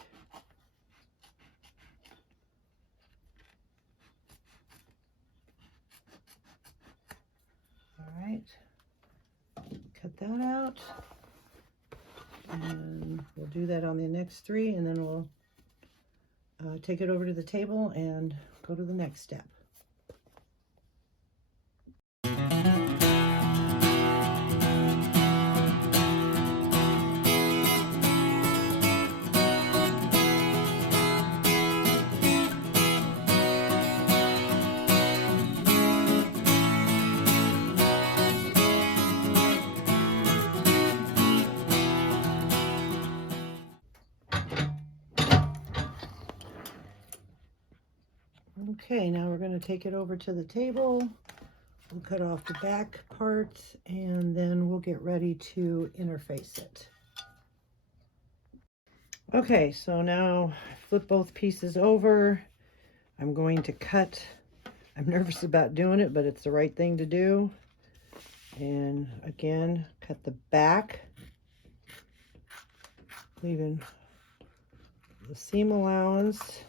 All right, cut that out, and we'll do that on the next 3, and then we'll take it over to the table and go to the next step. Okay, now we're going to take it over to the table. We'll cut off the back parts and then we'll get ready to interface it. Okay, so now flip both pieces over. I'm going to cut. I'm nervous about doing it, but it's the right thing to do. And again, cut the back, leaving the seam allowance.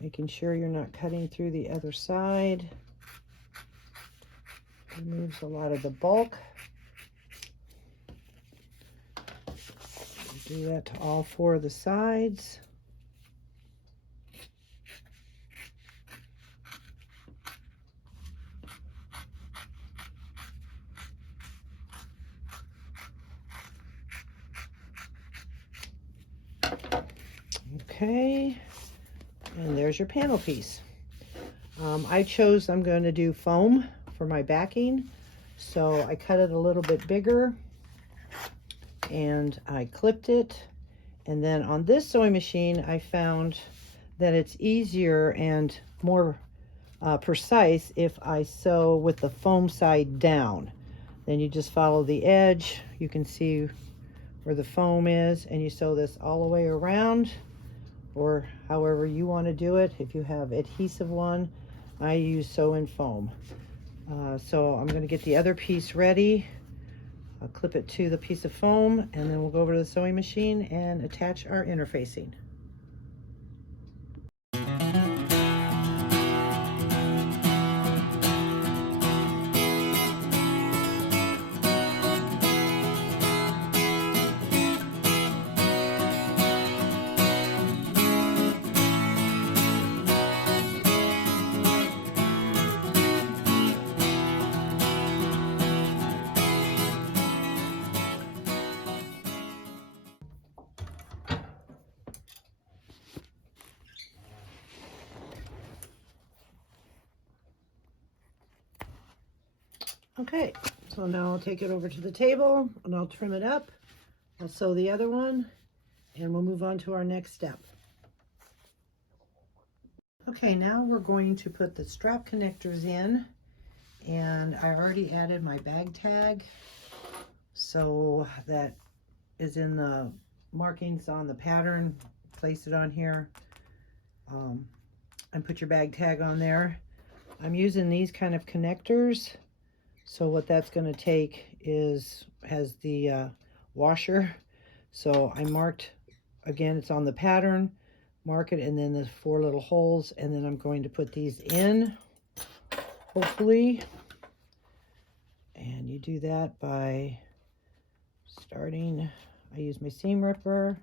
Making sure you're not cutting through the other side. Removes a lot of the bulk. Do that to all 4 of the sides. Okay. And there's your panel piece. I'm going to do foam for my backing. So I cut it a little bit bigger and I clipped it. And then on this sewing machine, I found that it's easier and more precise if I sew with the foam side down. Then you just follow the edge. You can see where the foam is, and you sew this all the way around, or however you want to do it. If you have adhesive one, I use sew and foam. So I'm going to get the other piece ready. I'll clip it to the piece of foam, and then we'll go over to the sewing machine and attach our interfacing. Okay, so now I'll take it over to the table and I'll trim it up. I'll sew the other one and we'll move on to our next step. Okay, now we're going to put the strap connectors in, and I already added my bag tag, so that is in the markings on the pattern. Place it on here and put your bag tag on there. I'm using these kind of connectors. So what that's going to take has the washer. So I marked, again, it's on the pattern, mark it, and then the 4 little holes, and then I'm going to put these in, hopefully. And you do that by starting, I use my seam ripper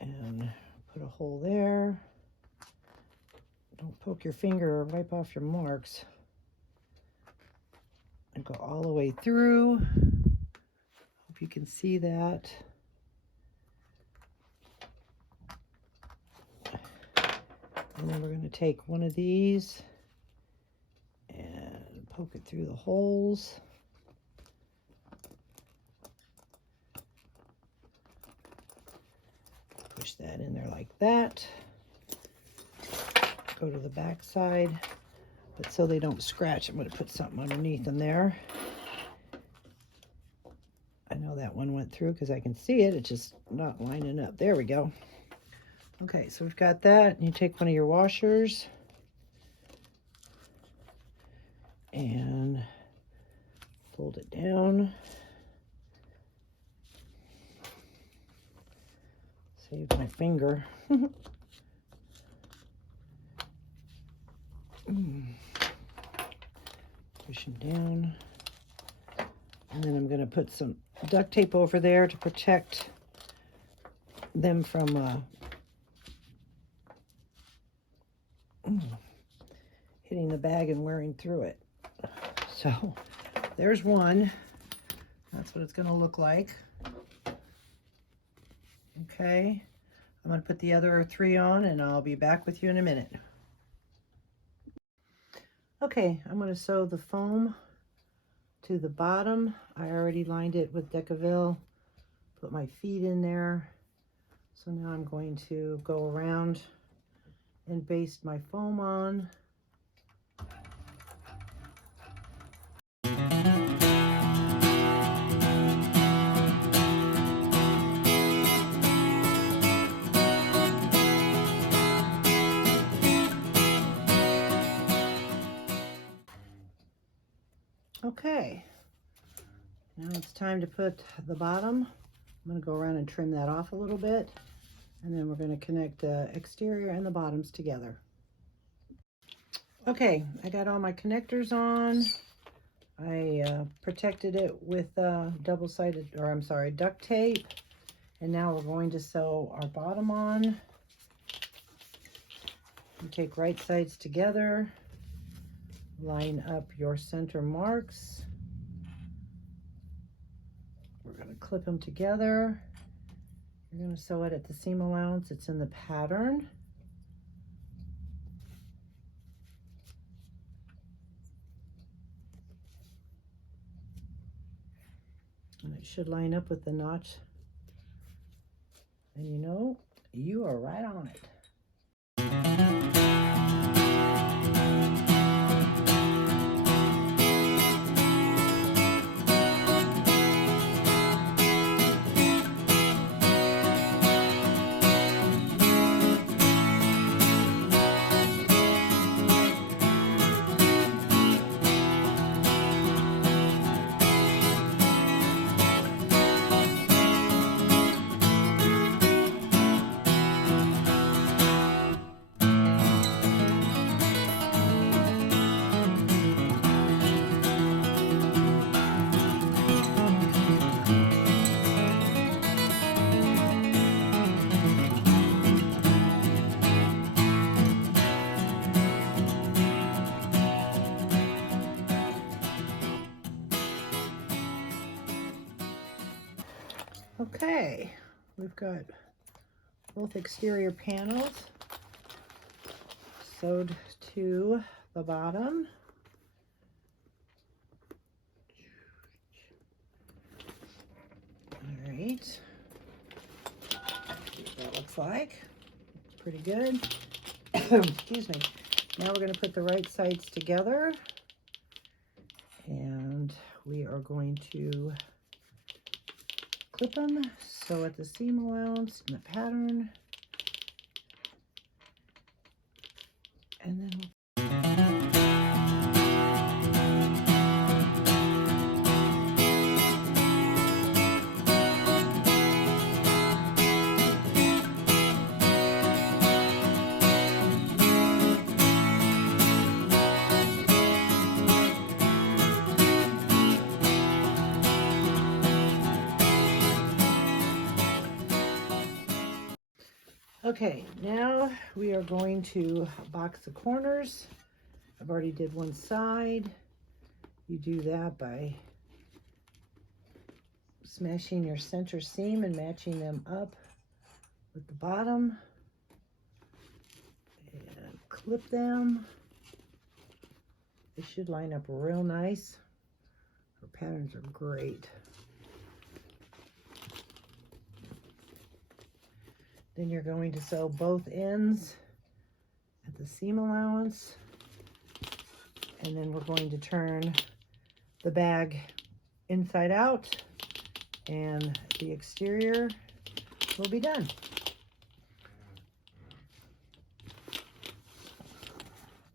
and put a hole there. Don't poke your finger or wipe off your marks. And go all the way through. Hope you can see that. And then we're going to take one of these and poke it through the holes. Push that in there like that. Go to the back side. But so they don't scratch, I'm going to put something underneath them there. I know that one went through because I can see it. It's just not lining up. There we go. Okay, so we've got that. And you take one of your washers and fold it down. Save my finger. Push them down, and then I'm going to put some duct tape over there to protect them from hitting the bag and wearing through it. So there's one. That's what it's going to look like. Okay, I'm going to put the other 3 on, and I'll be back with you in a minute. Okay, I'm going to sew the foam to the bottom. I already lined it with Decaville, put my feet in there. So now I'm going to go around and baste my foam on. Okay, now it's time to put the bottom. I'm going to go around and trim that off a little bit, and then we're going to connect the exterior and the bottoms together. Okay, I got all my connectors on. I protected it with double-sided, or I'm sorry, duct tape. And now we're going to sew our bottom on. You take right sides together. Line up your center marks. We're going to clip them together. You're going to sew it at the seam allowance. It's in the pattern. And it should line up with the notch. And you know, you are right on it. Okay, we've got both exterior panels sewed to the bottom. All right, see what that looks like. It's pretty good. Excuse me. Now we're going to put the right sides together, and we are going to clip them, sew at the seam allowance in the pattern, and then we'll okay, now we are going to box the corners. I've already did one side. You do that by smashing your center seam and matching them up with the bottom. And clip them. They should line up real nice. Our patterns are great. Then you're going to sew both ends at the seam allowance, and then we're going to turn the bag inside out, and the exterior will be done.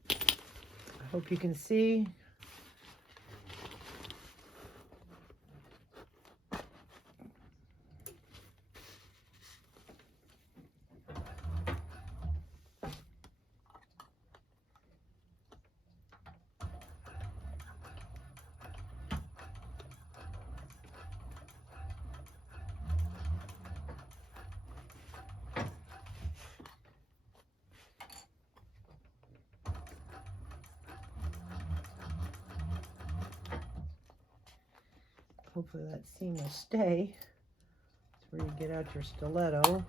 I hope you can see. Hopefully that seam will stay. That's where you get out your stiletto.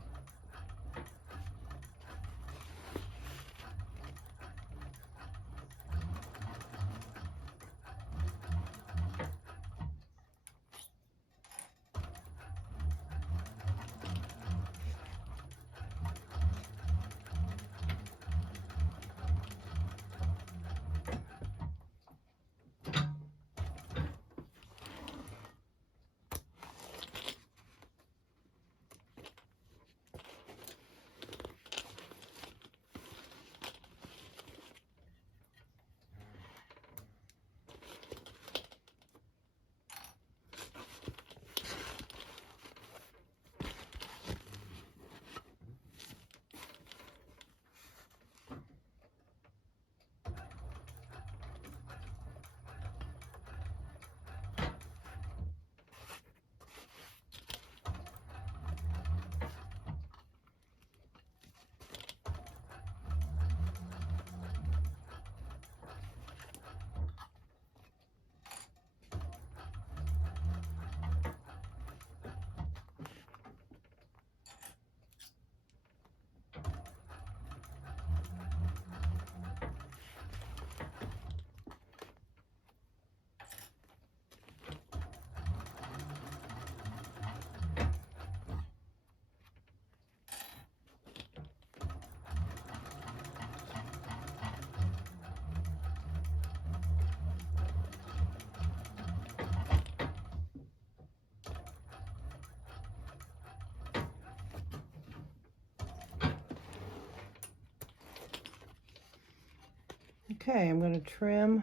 Okay, I'm going to trim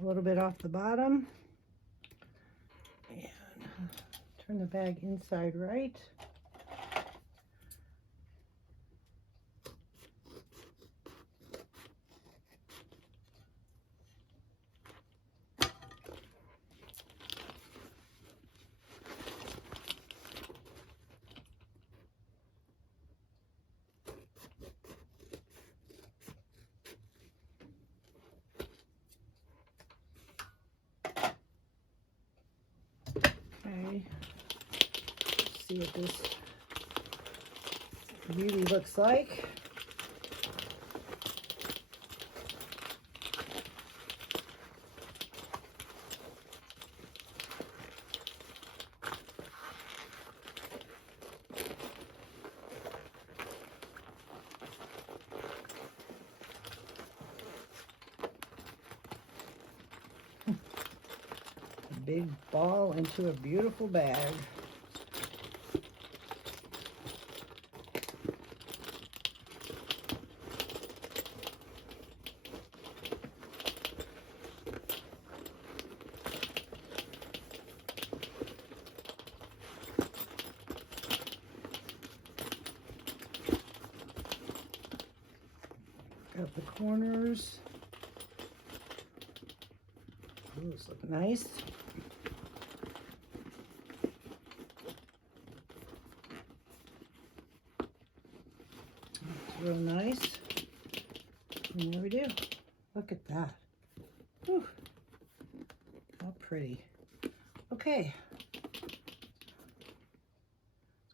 a little bit off the bottom and turn the bag inside right. Okay. see what this really looks like. Big ball into a beautiful bag. Got the corners. Those look nice. Real nice. And there we do. Look at that. Whew. How pretty. Okay. Let's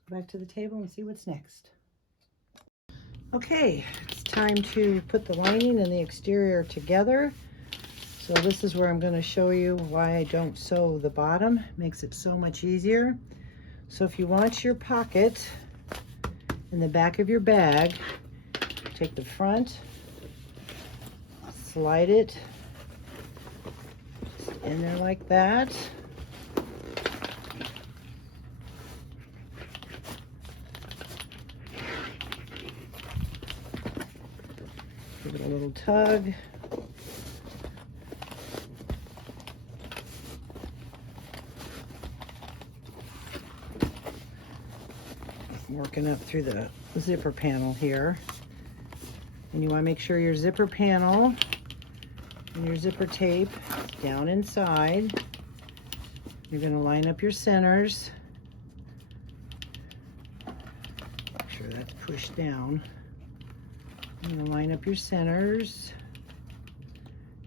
go back to the table and see what's next. Okay, it's time to put the lining and the exterior together. So this is where I'm going to show you why I don't sew the bottom. It makes it so much easier. So if you want your pocket in the back of your bag, take the front, slide it just in there like that. Give it a little tug. I'm working up through the zipper panel here. And you want to make sure your zipper panel and your zipper tape is down inside. You're going to line up your centers. Make sure that's pushed down. You're going to line up your centers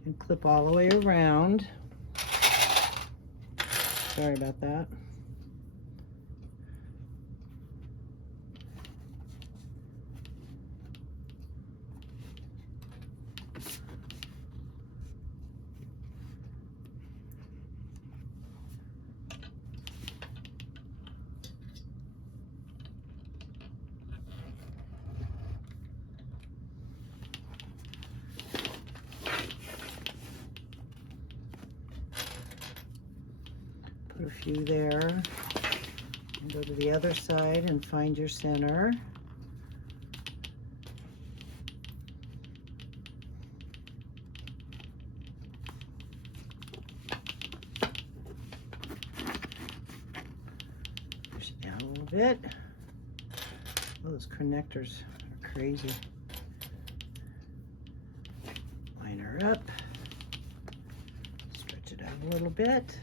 and clip all the way around. Sorry about that. Put a few there, and go to the other side and find your center. Push it down a little bit. Those connectors are crazy. Line her up. Stretch it out a little bit.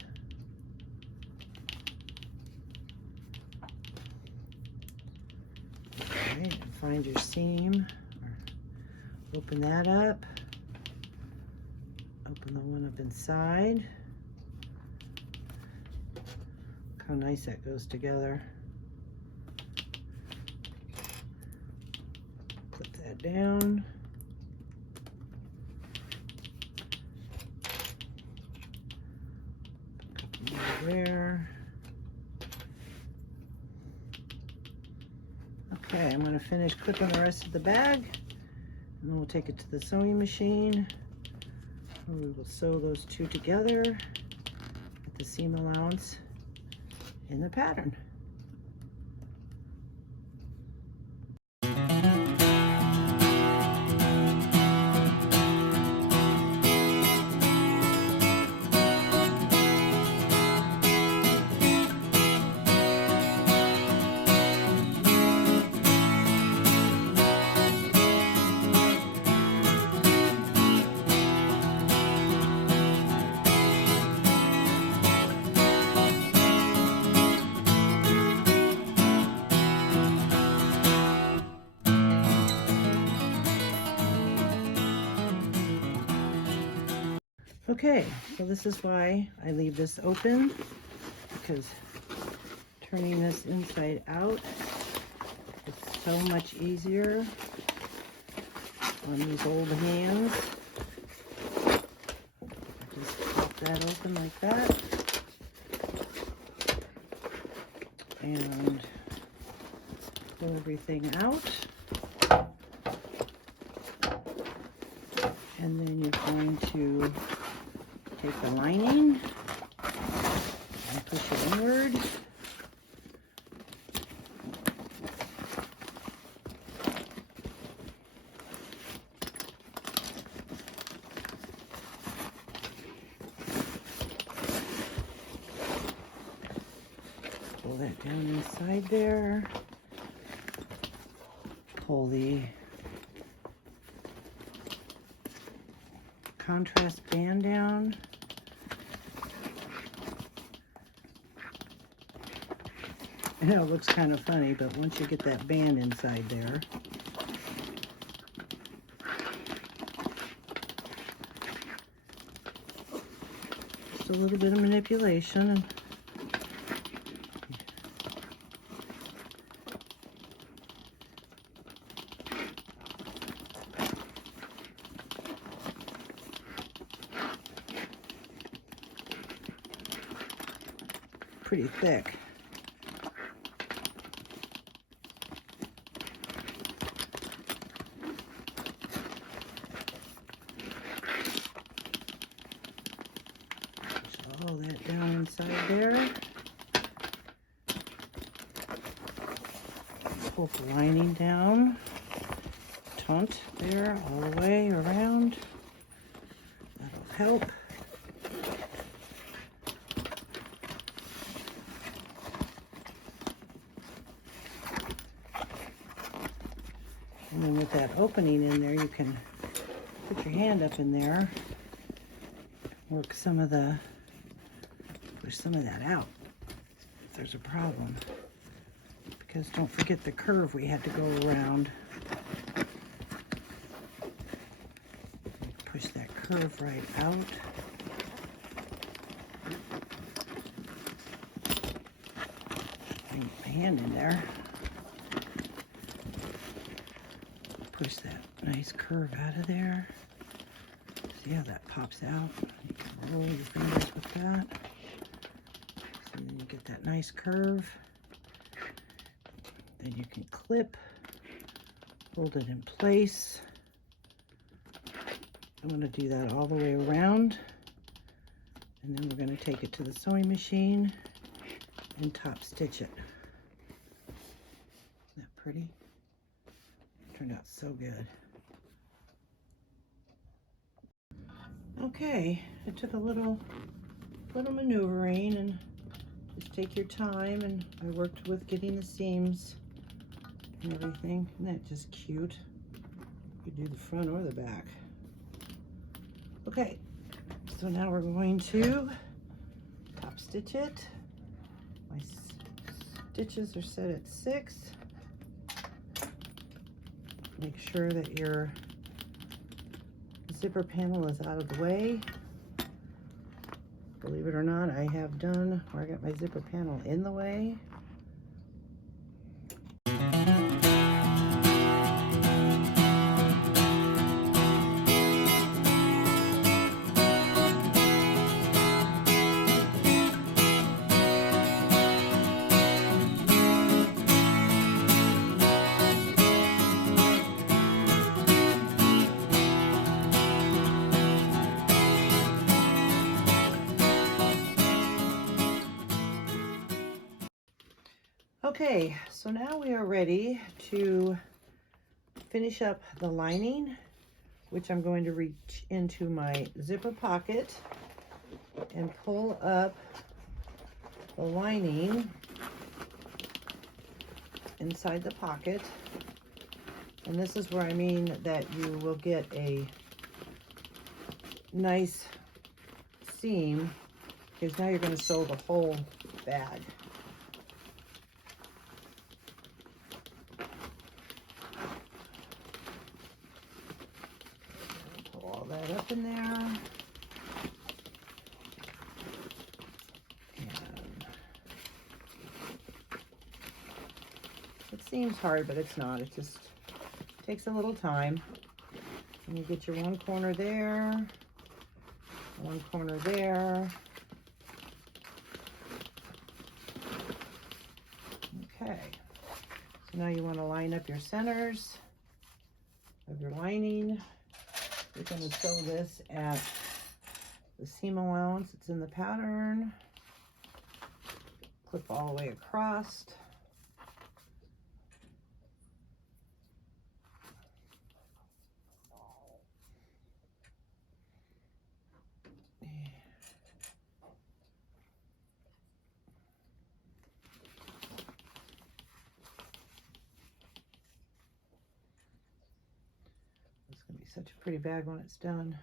And find your seam, or open that up, open the one up inside. Look how nice that goes together. Put that down. A couple more there. Okay, I'm going to finish clipping the rest of the bag, and then we'll take it to the sewing machine. And we will sew those two together at the seam allowance in the pattern. Okay, so this is why I leave this open, because turning this inside out. It's so much easier on these old hands. Just pop that open like that. And pull everything out. And then you're going to take the lining and push it inward. Pull that down inside there. Pull the contrast band down. I know it looks kind of funny, but once you get that band inside there, just a little bit of manipulation and pretty thick. Push all that down inside there. Pull the lining down. Tunt there all the way around. That'll help. And then with that opening in there, you can put your hand up in there, work push some of that out if there's a problem. Because don't forget the curve we had to go around. Push that curve right out. Bring my hand in there. Push that nice curve out of there. See how that pops out? You can roll your fingers with that. So then you get that nice curve. Then you can clip, hold it in place. I'm going to do that all the way around. And then we're going to take it to the sewing machine and top stitch it. Isn't that pretty? Turned out so good. Okay, I took a little maneuvering and just take your time, and I worked with getting the seams and everything. Isn't that just cute? You could do the front or the back. Okay, so now we're going to top stitch it. My stitches are set at 6. Make sure that your zipper panel is out of the way. Believe it or not, I have done where I got my zipper panel in the way. Okay, so now we are ready to finish up the lining, which I'm going to reach into my zipper pocket and pull up the lining inside the pocket. And this is where I mean that you will get a nice seam, because now you're going to sew the whole bag. That up in there, and seems hard, but it's not. It just takes a little time. And you get your one corner there, one corner there. Okay, so now you want to line up your centers of your lining. You're going to sew this at the seam allowance. It's in the pattern. Clip all the way across. It's going to be such a pretty bag when it's done.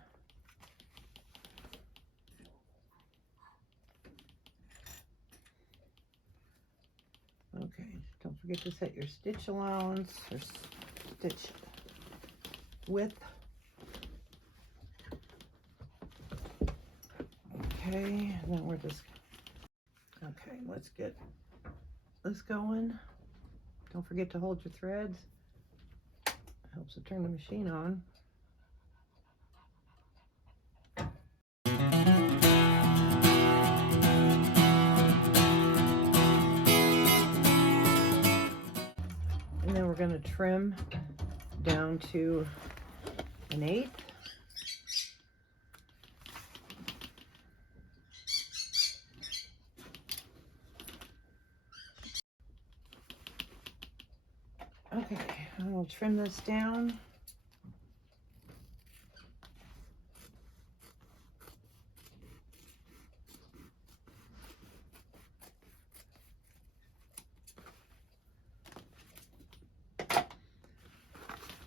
Okay, don't forget to set your stitch allowance or stitch width. Okay, and then we're just, okay, let's get this going. Don't forget to hold your threads. Helps to turn the machine on. And then we're going to trim down to 1/8. Okay, I'll trim this down.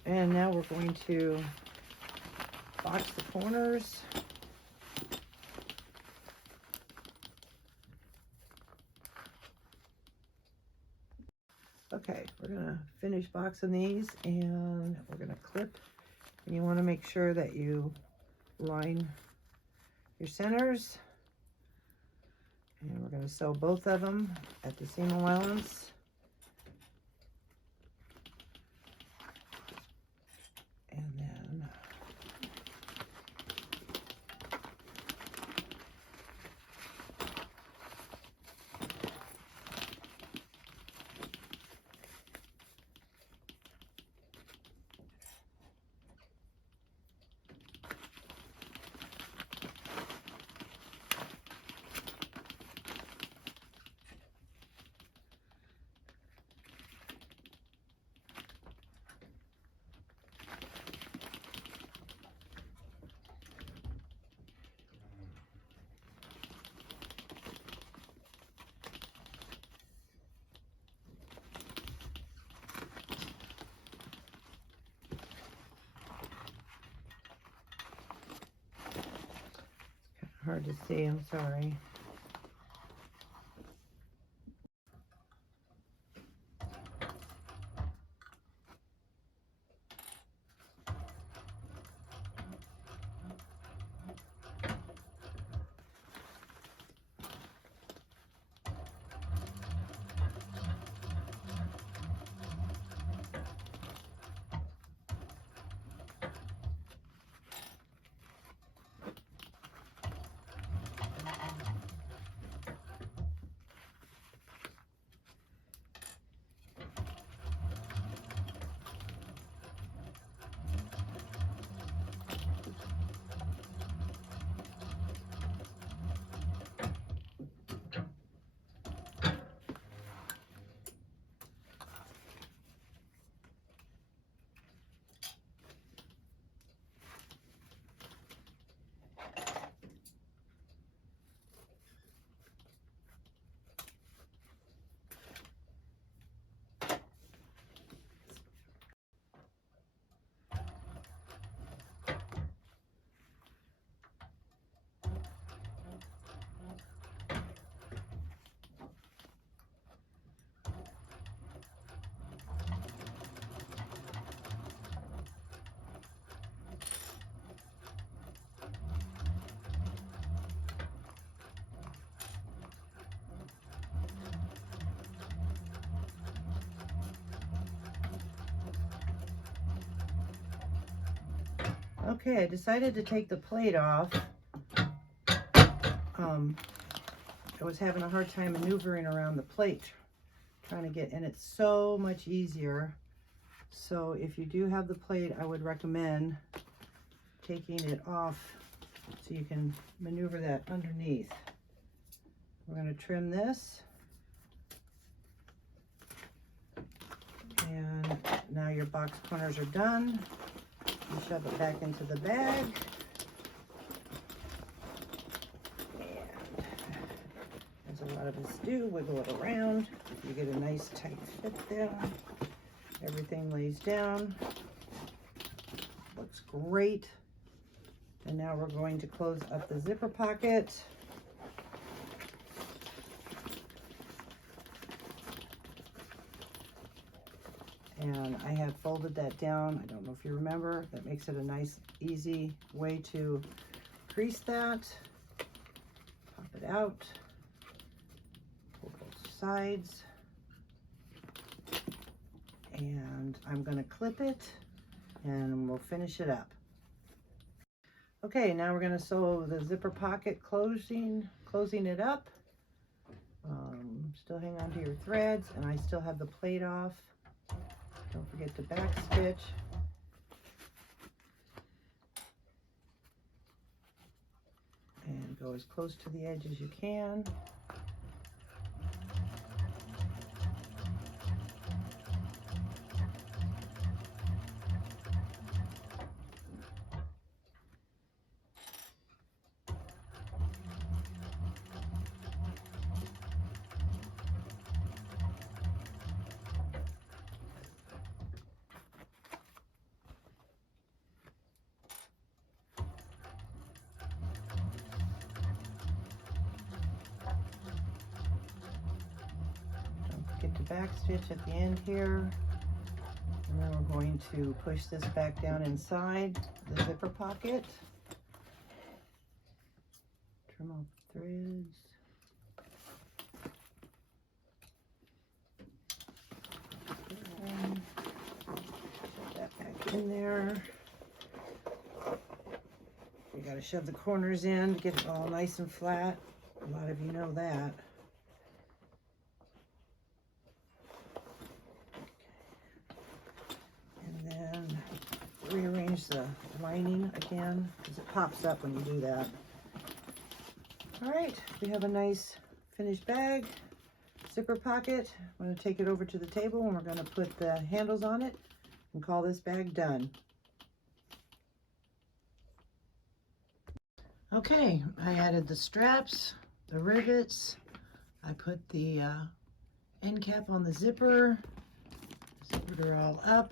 And now we're going to box the corners. Okay, we're gonna finish boxing these and we're gonna clip. And you wanna make sure that you line your centers. And we're gonna sew both of them at the seam allowance. And then hard to see, I'm sorry. Okay, I decided to take the plate off. I was having a hard time maneuvering around the plate, trying to get, and it's so much easier. So if you do have the plate, I would recommend taking it off so you can maneuver that underneath. We're going to trim this. And now your box corners are done. You shove it back into the bag. And as a lot of us do, wiggle it around. You get a nice tight fit there. Everything lays down. Looks great. And now we're going to close up the zipper pocket. And I had folded that down. I don't know if you remember. That makes it a nice, easy way to crease that. Pop it out. Pull both sides. And I'm going to clip it and we'll finish it up. Okay, now we're going to sew the zipper pocket closing it up. Still hang on to your threads, and I still have the plate off. Don't forget to back stitch. And go as close to the edge as you can. Get to back stitch at the end here, and then we're going to push this back down inside the zipper pocket. Trim off the threads. And shove that back in there. You got to shove the corners in to get it all nice and flat. A lot of you know that. Rearrange the lining again because it pops up when you do that. All right, we have a nice finished bag, zipper pocket. I'm going to take it over to the table and we're going to put the handles on it and call this bag done. Okay, I added the straps, the rivets. I put the end cap on the zipper, zippered her all up.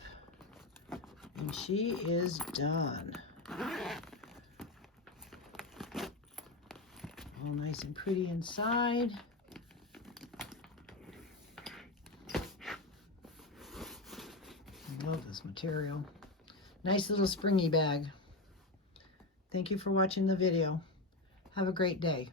And she is done. All nice and pretty inside. I love this material. Nice little springy bag. Thank you for watching the video. Have a great day.